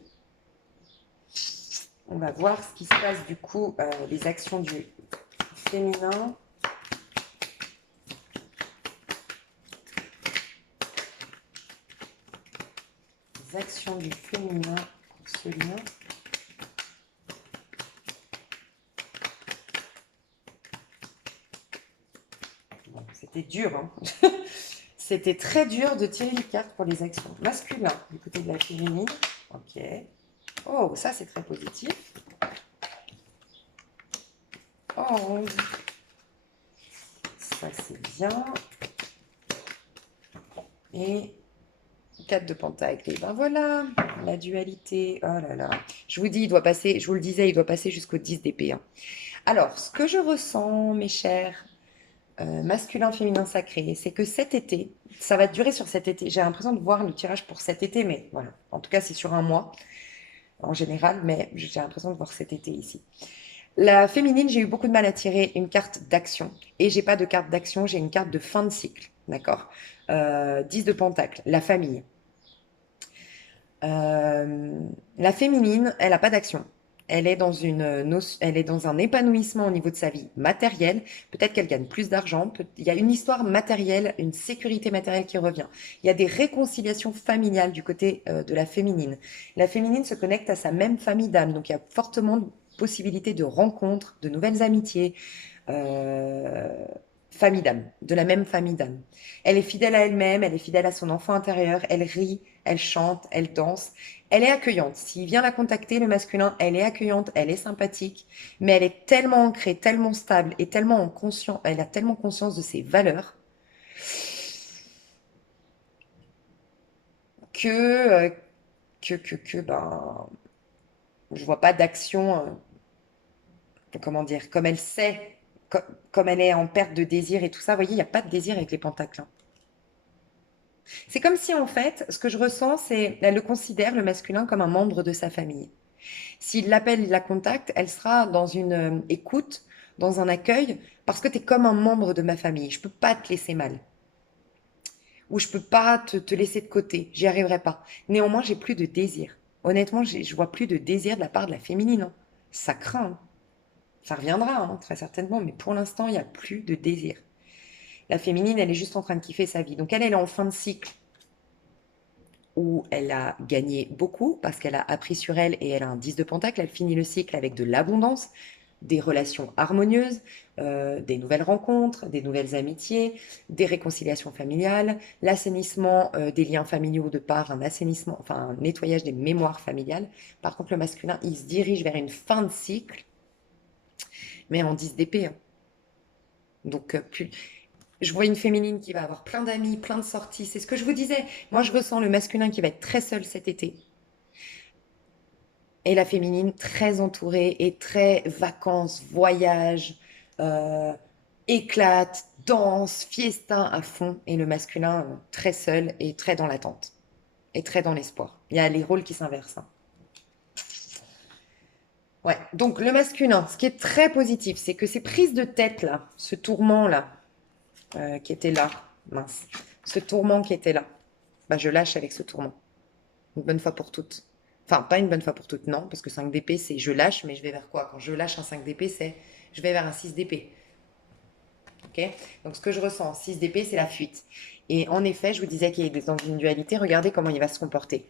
On va voir ce qui se passe du coup, les actions du féminin. Les actions du féminin pour ce lien. C'était dur, hein. C'était très dur de tirer les cartes pour les actions masculines du côté de la féminine. Ok. Oh, ça c'est très positif. Oh, ça c'est bien. Et 4 de pentacle. Et ben voilà, la dualité. Oh là là. Je vous dis, il doit passer, je vous le disais, il doit passer jusqu'au 10 d'épée, hein. Alors, ce que je ressens, mes chers masculin, féminin, sacré, c'est que cet été, ça va durer sur cet été. J'ai l'impression de voir le tirage pour cet été, mais voilà. En tout cas, c'est sur un mois en général, mais j'ai l'impression de voir cet été ici. La féminine, j'ai eu beaucoup de mal à tirer une carte d'action. Et j'ai pas de carte d'action, j'ai une carte de fin de cycle. D'accord? 10 de pentacle, la famille. Euh, la féminine, elle n'a pas d'action. Elle est dans un épanouissement au niveau de sa vie matérielle. Peut-être qu'elle gagne plus d'argent. Il y a une histoire matérielle, une sécurité matérielle qui revient. Il y a des réconciliations familiales du côté de la féminine. La féminine se connecte à sa même famille d'âme. Donc il y a fortement de possibilités de rencontres, de nouvelles amitiés. Euh, famille d'âme, de la même famille d'âme. Elle est fidèle à elle-même, elle est fidèle à son enfant intérieur, elle rit, elle chante, elle danse, elle est accueillante. S'il vient la contacter, le masculin, elle est accueillante, elle est sympathique, mais elle est tellement ancrée, tellement stable et tellement conscient, elle a tellement conscience de ses valeurs que, ben, je vois pas d'action, comment dire, comme elle sait, comme elle est en perte de désir et tout ça. Vous voyez, il n'y a pas de désir avec les pentacles, hein. C'est comme si en fait, ce que je ressens, c'est elle le considère, le masculin, comme un membre de sa famille. S'il l'appelle, il la contacte, elle sera dans une écoute, dans un accueil, parce que tu es comme un membre de ma famille. Je peux pas te laisser mal. Ou je peux pas te laisser de côté. J'y arriverai pas. Néanmoins, j'ai plus de désir. Honnêtement, je vois plus de désir de la part de la féminine, hein. Ça craint, hein. Ça reviendra, hein, très certainement, mais pour l'instant, il n'y a plus de désir. La féminine, elle est juste en train de kiffer sa vie. Donc elle est en fin de cycle où elle a gagné beaucoup parce qu'elle a appris sur elle et elle a un 10 de pentacle. Elle finit le cycle avec de l'abondance, des relations harmonieuses, des nouvelles rencontres, des nouvelles amitiés, des réconciliations familiales, l'assainissement des liens familiaux de par un assainissement, enfin un nettoyage des mémoires familiales. Par contre, le masculin, il se dirige vers une fin de cycle, mais en 10 d'épée, hein. Donc, je vois une féminine qui va avoir plein d'amis, plein de sorties. C'est ce que je vous disais. Moi, je ressens le masculin qui va être très seul cet été. Et la féminine très entourée et très vacances, voyage, euh, éclate, danse, fiesta à fond. Et le masculin très seul et très dans l'attente. Et très dans l'espoir. Il y a les rôles qui s'inversent, hein. Ouais, donc le masculin, ce qui est très positif, c'est que ces prises de tête là, ce tourment là, qui était là, mince, ce tourment qui était là, bah je lâche avec ce tourment, une bonne fois pour toutes. Enfin, pas une bonne fois pour toutes, non, parce que 5 d'épée, c'est je lâche, mais je vais vers quoi? Quand je lâche un 5 d'épée, c'est je vais vers un 6 d'épée. Ok? Donc ce que je ressens, 6 d'épée, c'est la fuite. Et en effet, je vous disais qu'il est dans une dualité, regardez comment il va se comporter.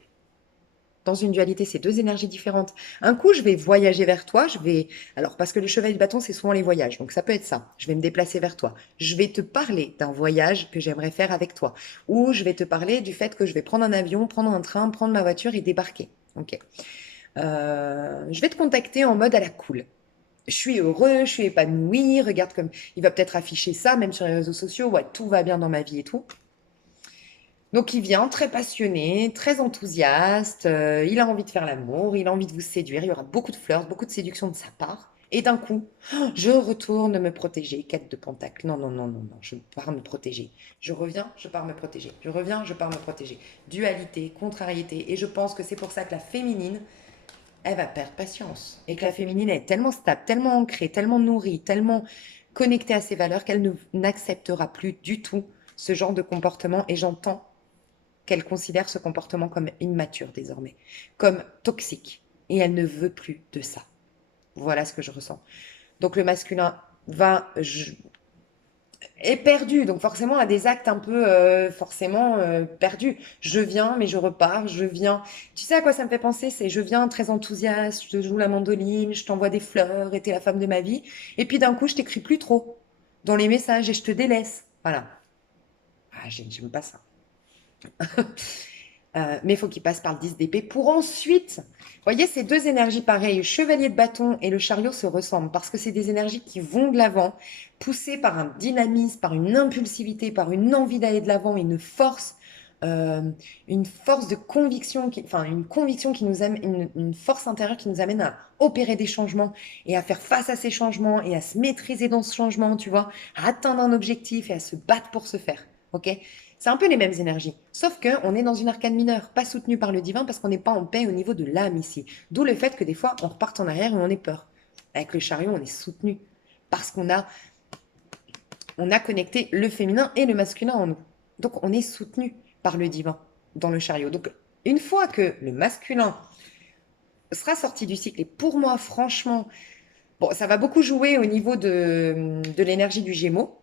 Dans une dualité, c'est deux énergies différentes. Un coup, je vais voyager vers toi, je vais... Alors, parce que le cheval de bâton, c'est souvent les voyages, donc ça peut être ça. Je vais me déplacer vers toi. Je vais te parler d'un voyage que j'aimerais faire avec toi. Ou je vais te parler du fait que je vais prendre un avion, prendre un train, prendre ma voiture et débarquer. Ok. Je vais te contacter en mode à la cool. Je suis heureux, je suis épanoui, regarde comme... Il va peut-être afficher ça, même sur les réseaux sociaux, ouais, tout va bien dans ma vie et tout. Donc il vient très passionné, très enthousiaste, il a envie de faire l'amour, il a envie de vous séduire, il y aura beaucoup de flirts, beaucoup de séduction de sa part. Et d'un coup, oh, je retourne me protéger, quête de pentacle. Non, non, non, non, non, je pars me protéger. Je reviens, je pars me protéger. Je reviens, je pars me protéger. Dualité, contrariété. Et je pense que c'est pour ça que la féminine, elle va perdre patience. Et que la féminine est tellement stable, tellement ancrée, tellement nourrie, tellement connectée à ses valeurs qu'elle n'acceptera plus du tout ce genre de comportement. Et j'entends qu'elle considère ce comportement comme immature désormais, comme toxique. Et elle ne veut plus de ça. Voilà ce que je ressens. Donc le masculin est perdu, donc forcément a des actes un peu forcément perdus. Je viens, mais je repars, je viens. Tu sais à quoi ça me fait penser? C'est je viens très enthousiaste, je te joue la mandoline, je t'envoie des fleurs, et t'es la femme de ma vie. Et puis d'un coup, je t'écris plus trop dans les messages et je te délaisse. Voilà. Ah, j'aime pas ça. Mais il faut qu'il passe par le 10 d'épée pour ensuite... Vous voyez, ces deux énergies pareilles, le chevalier de bâton et le chariot se ressemblent parce que c'est des énergies qui vont de l'avant, poussées par un dynamisme, par une impulsivité, par une envie d'aller de l'avant, euh, une force de conviction, enfin une conviction qui nous amène, une force intérieure qui nous amène à opérer des changements et à faire face à ces changements et à se maîtriser dans ce changement, tu vois, à atteindre un objectif et à se battre pour ce faire. Ok? C'est un peu les mêmes énergies, sauf qu'on est dans une arcane mineure, pas soutenue par le divin parce qu'on n'est pas en paix au niveau de l'âme ici. D'où le fait que des fois on reparte en arrière et on ait peur. Avec le chariot, on est soutenu parce on a connecté le féminin et le masculin en nous. Donc on est soutenu par le divin dans le chariot. Donc une fois que le masculin sera sorti du cycle, et pour moi, franchement, bon, ça va beaucoup jouer au niveau de l'énergie du Gémeaux.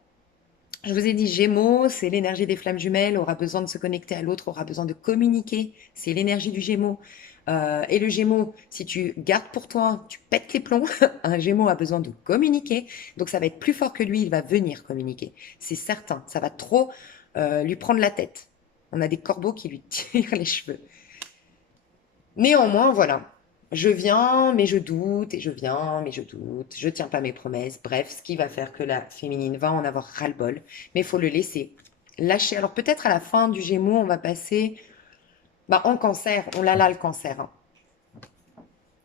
Je vous ai dit, Gémeaux, c'est l'énergie des flammes jumelles, aura besoin de se connecter à l'autre, aura besoin de communiquer. C'est l'énergie du Gémeaux. Et le Gémeaux, si tu gardes pour toi, tu pètes les plombs. Un Gémeaux a besoin de communiquer. Donc ça va être plus fort que lui, il va venir communiquer. C'est certain. Ça va trop lui prendre la tête. On a des corbeaux qui lui tirent les cheveux. Néanmoins, voilà. Je viens, mais je doute, et je viens, mais je doute. Je tiens pas mes promesses. Bref, ce qui va faire que la féminine va en avoir ras-le-bol. Mais il faut le laisser lâcher. Alors peut-être à la fin du Gémeaux, on va passer en cancer. On l'a là le cancer, hein.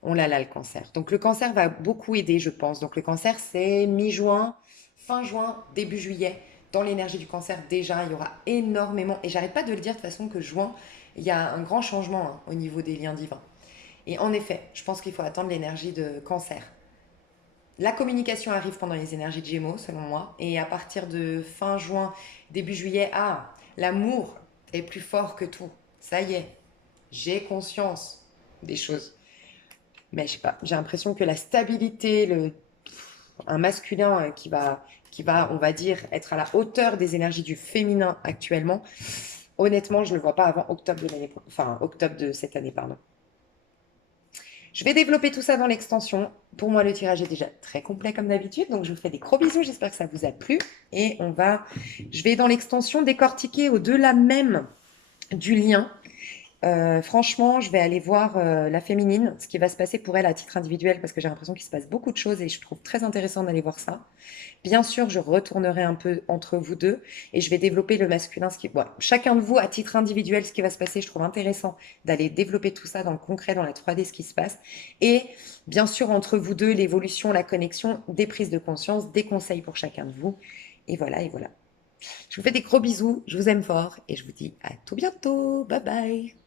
On l'a là le cancer. Donc le cancer va beaucoup aider, je pense. Donc le cancer, c'est mi-juin, fin juin, début juillet. Dans l'énergie du cancer, déjà, il y aura énormément. Et j'arrête pas de le dire de toute façon que juin, il y a un grand changement hein, au niveau des liens divins. Et en effet, je pense qu'il faut attendre l'énergie de cancer. La communication arrive pendant les énergies de Gémeaux, selon moi. Et à partir de fin juin, début juillet, l'amour est plus fort que tout. Ça y est, j'ai conscience des choses. Mais je sais pas, j'ai l'impression que la stabilité, un masculin qui va, on va dire, être à la hauteur des énergies du féminin actuellement, honnêtement, je ne le vois pas avant octobre de cette année, pardon. Je vais développer tout ça dans l'extension. Pour moi, le tirage est déjà très complet comme d'habitude. Donc, je vous fais des gros bisous. J'espère que ça vous a plu. Et je vais dans l'extension décortiquer au-delà même du lien. Franchement, je vais aller voir la féminine, ce qui va se passer pour elle à titre individuel, parce que j'ai l'impression qu'il se passe beaucoup de choses et je trouve très intéressant d'aller voir ça. Bien sûr, je retournerai un peu entre vous deux et je vais développer le masculin. Chacun de vous, à titre individuel, ce qui va se passer, je trouve intéressant d'aller développer tout ça dans le concret, dans la 3D, ce qui se passe. Et bien sûr, entre vous deux, l'évolution, la connexion, des prises de conscience, des conseils pour chacun de vous. Et voilà, et voilà. Je vous fais des gros bisous, je vous aime fort et je vous dis à tout bientôt. Bye bye.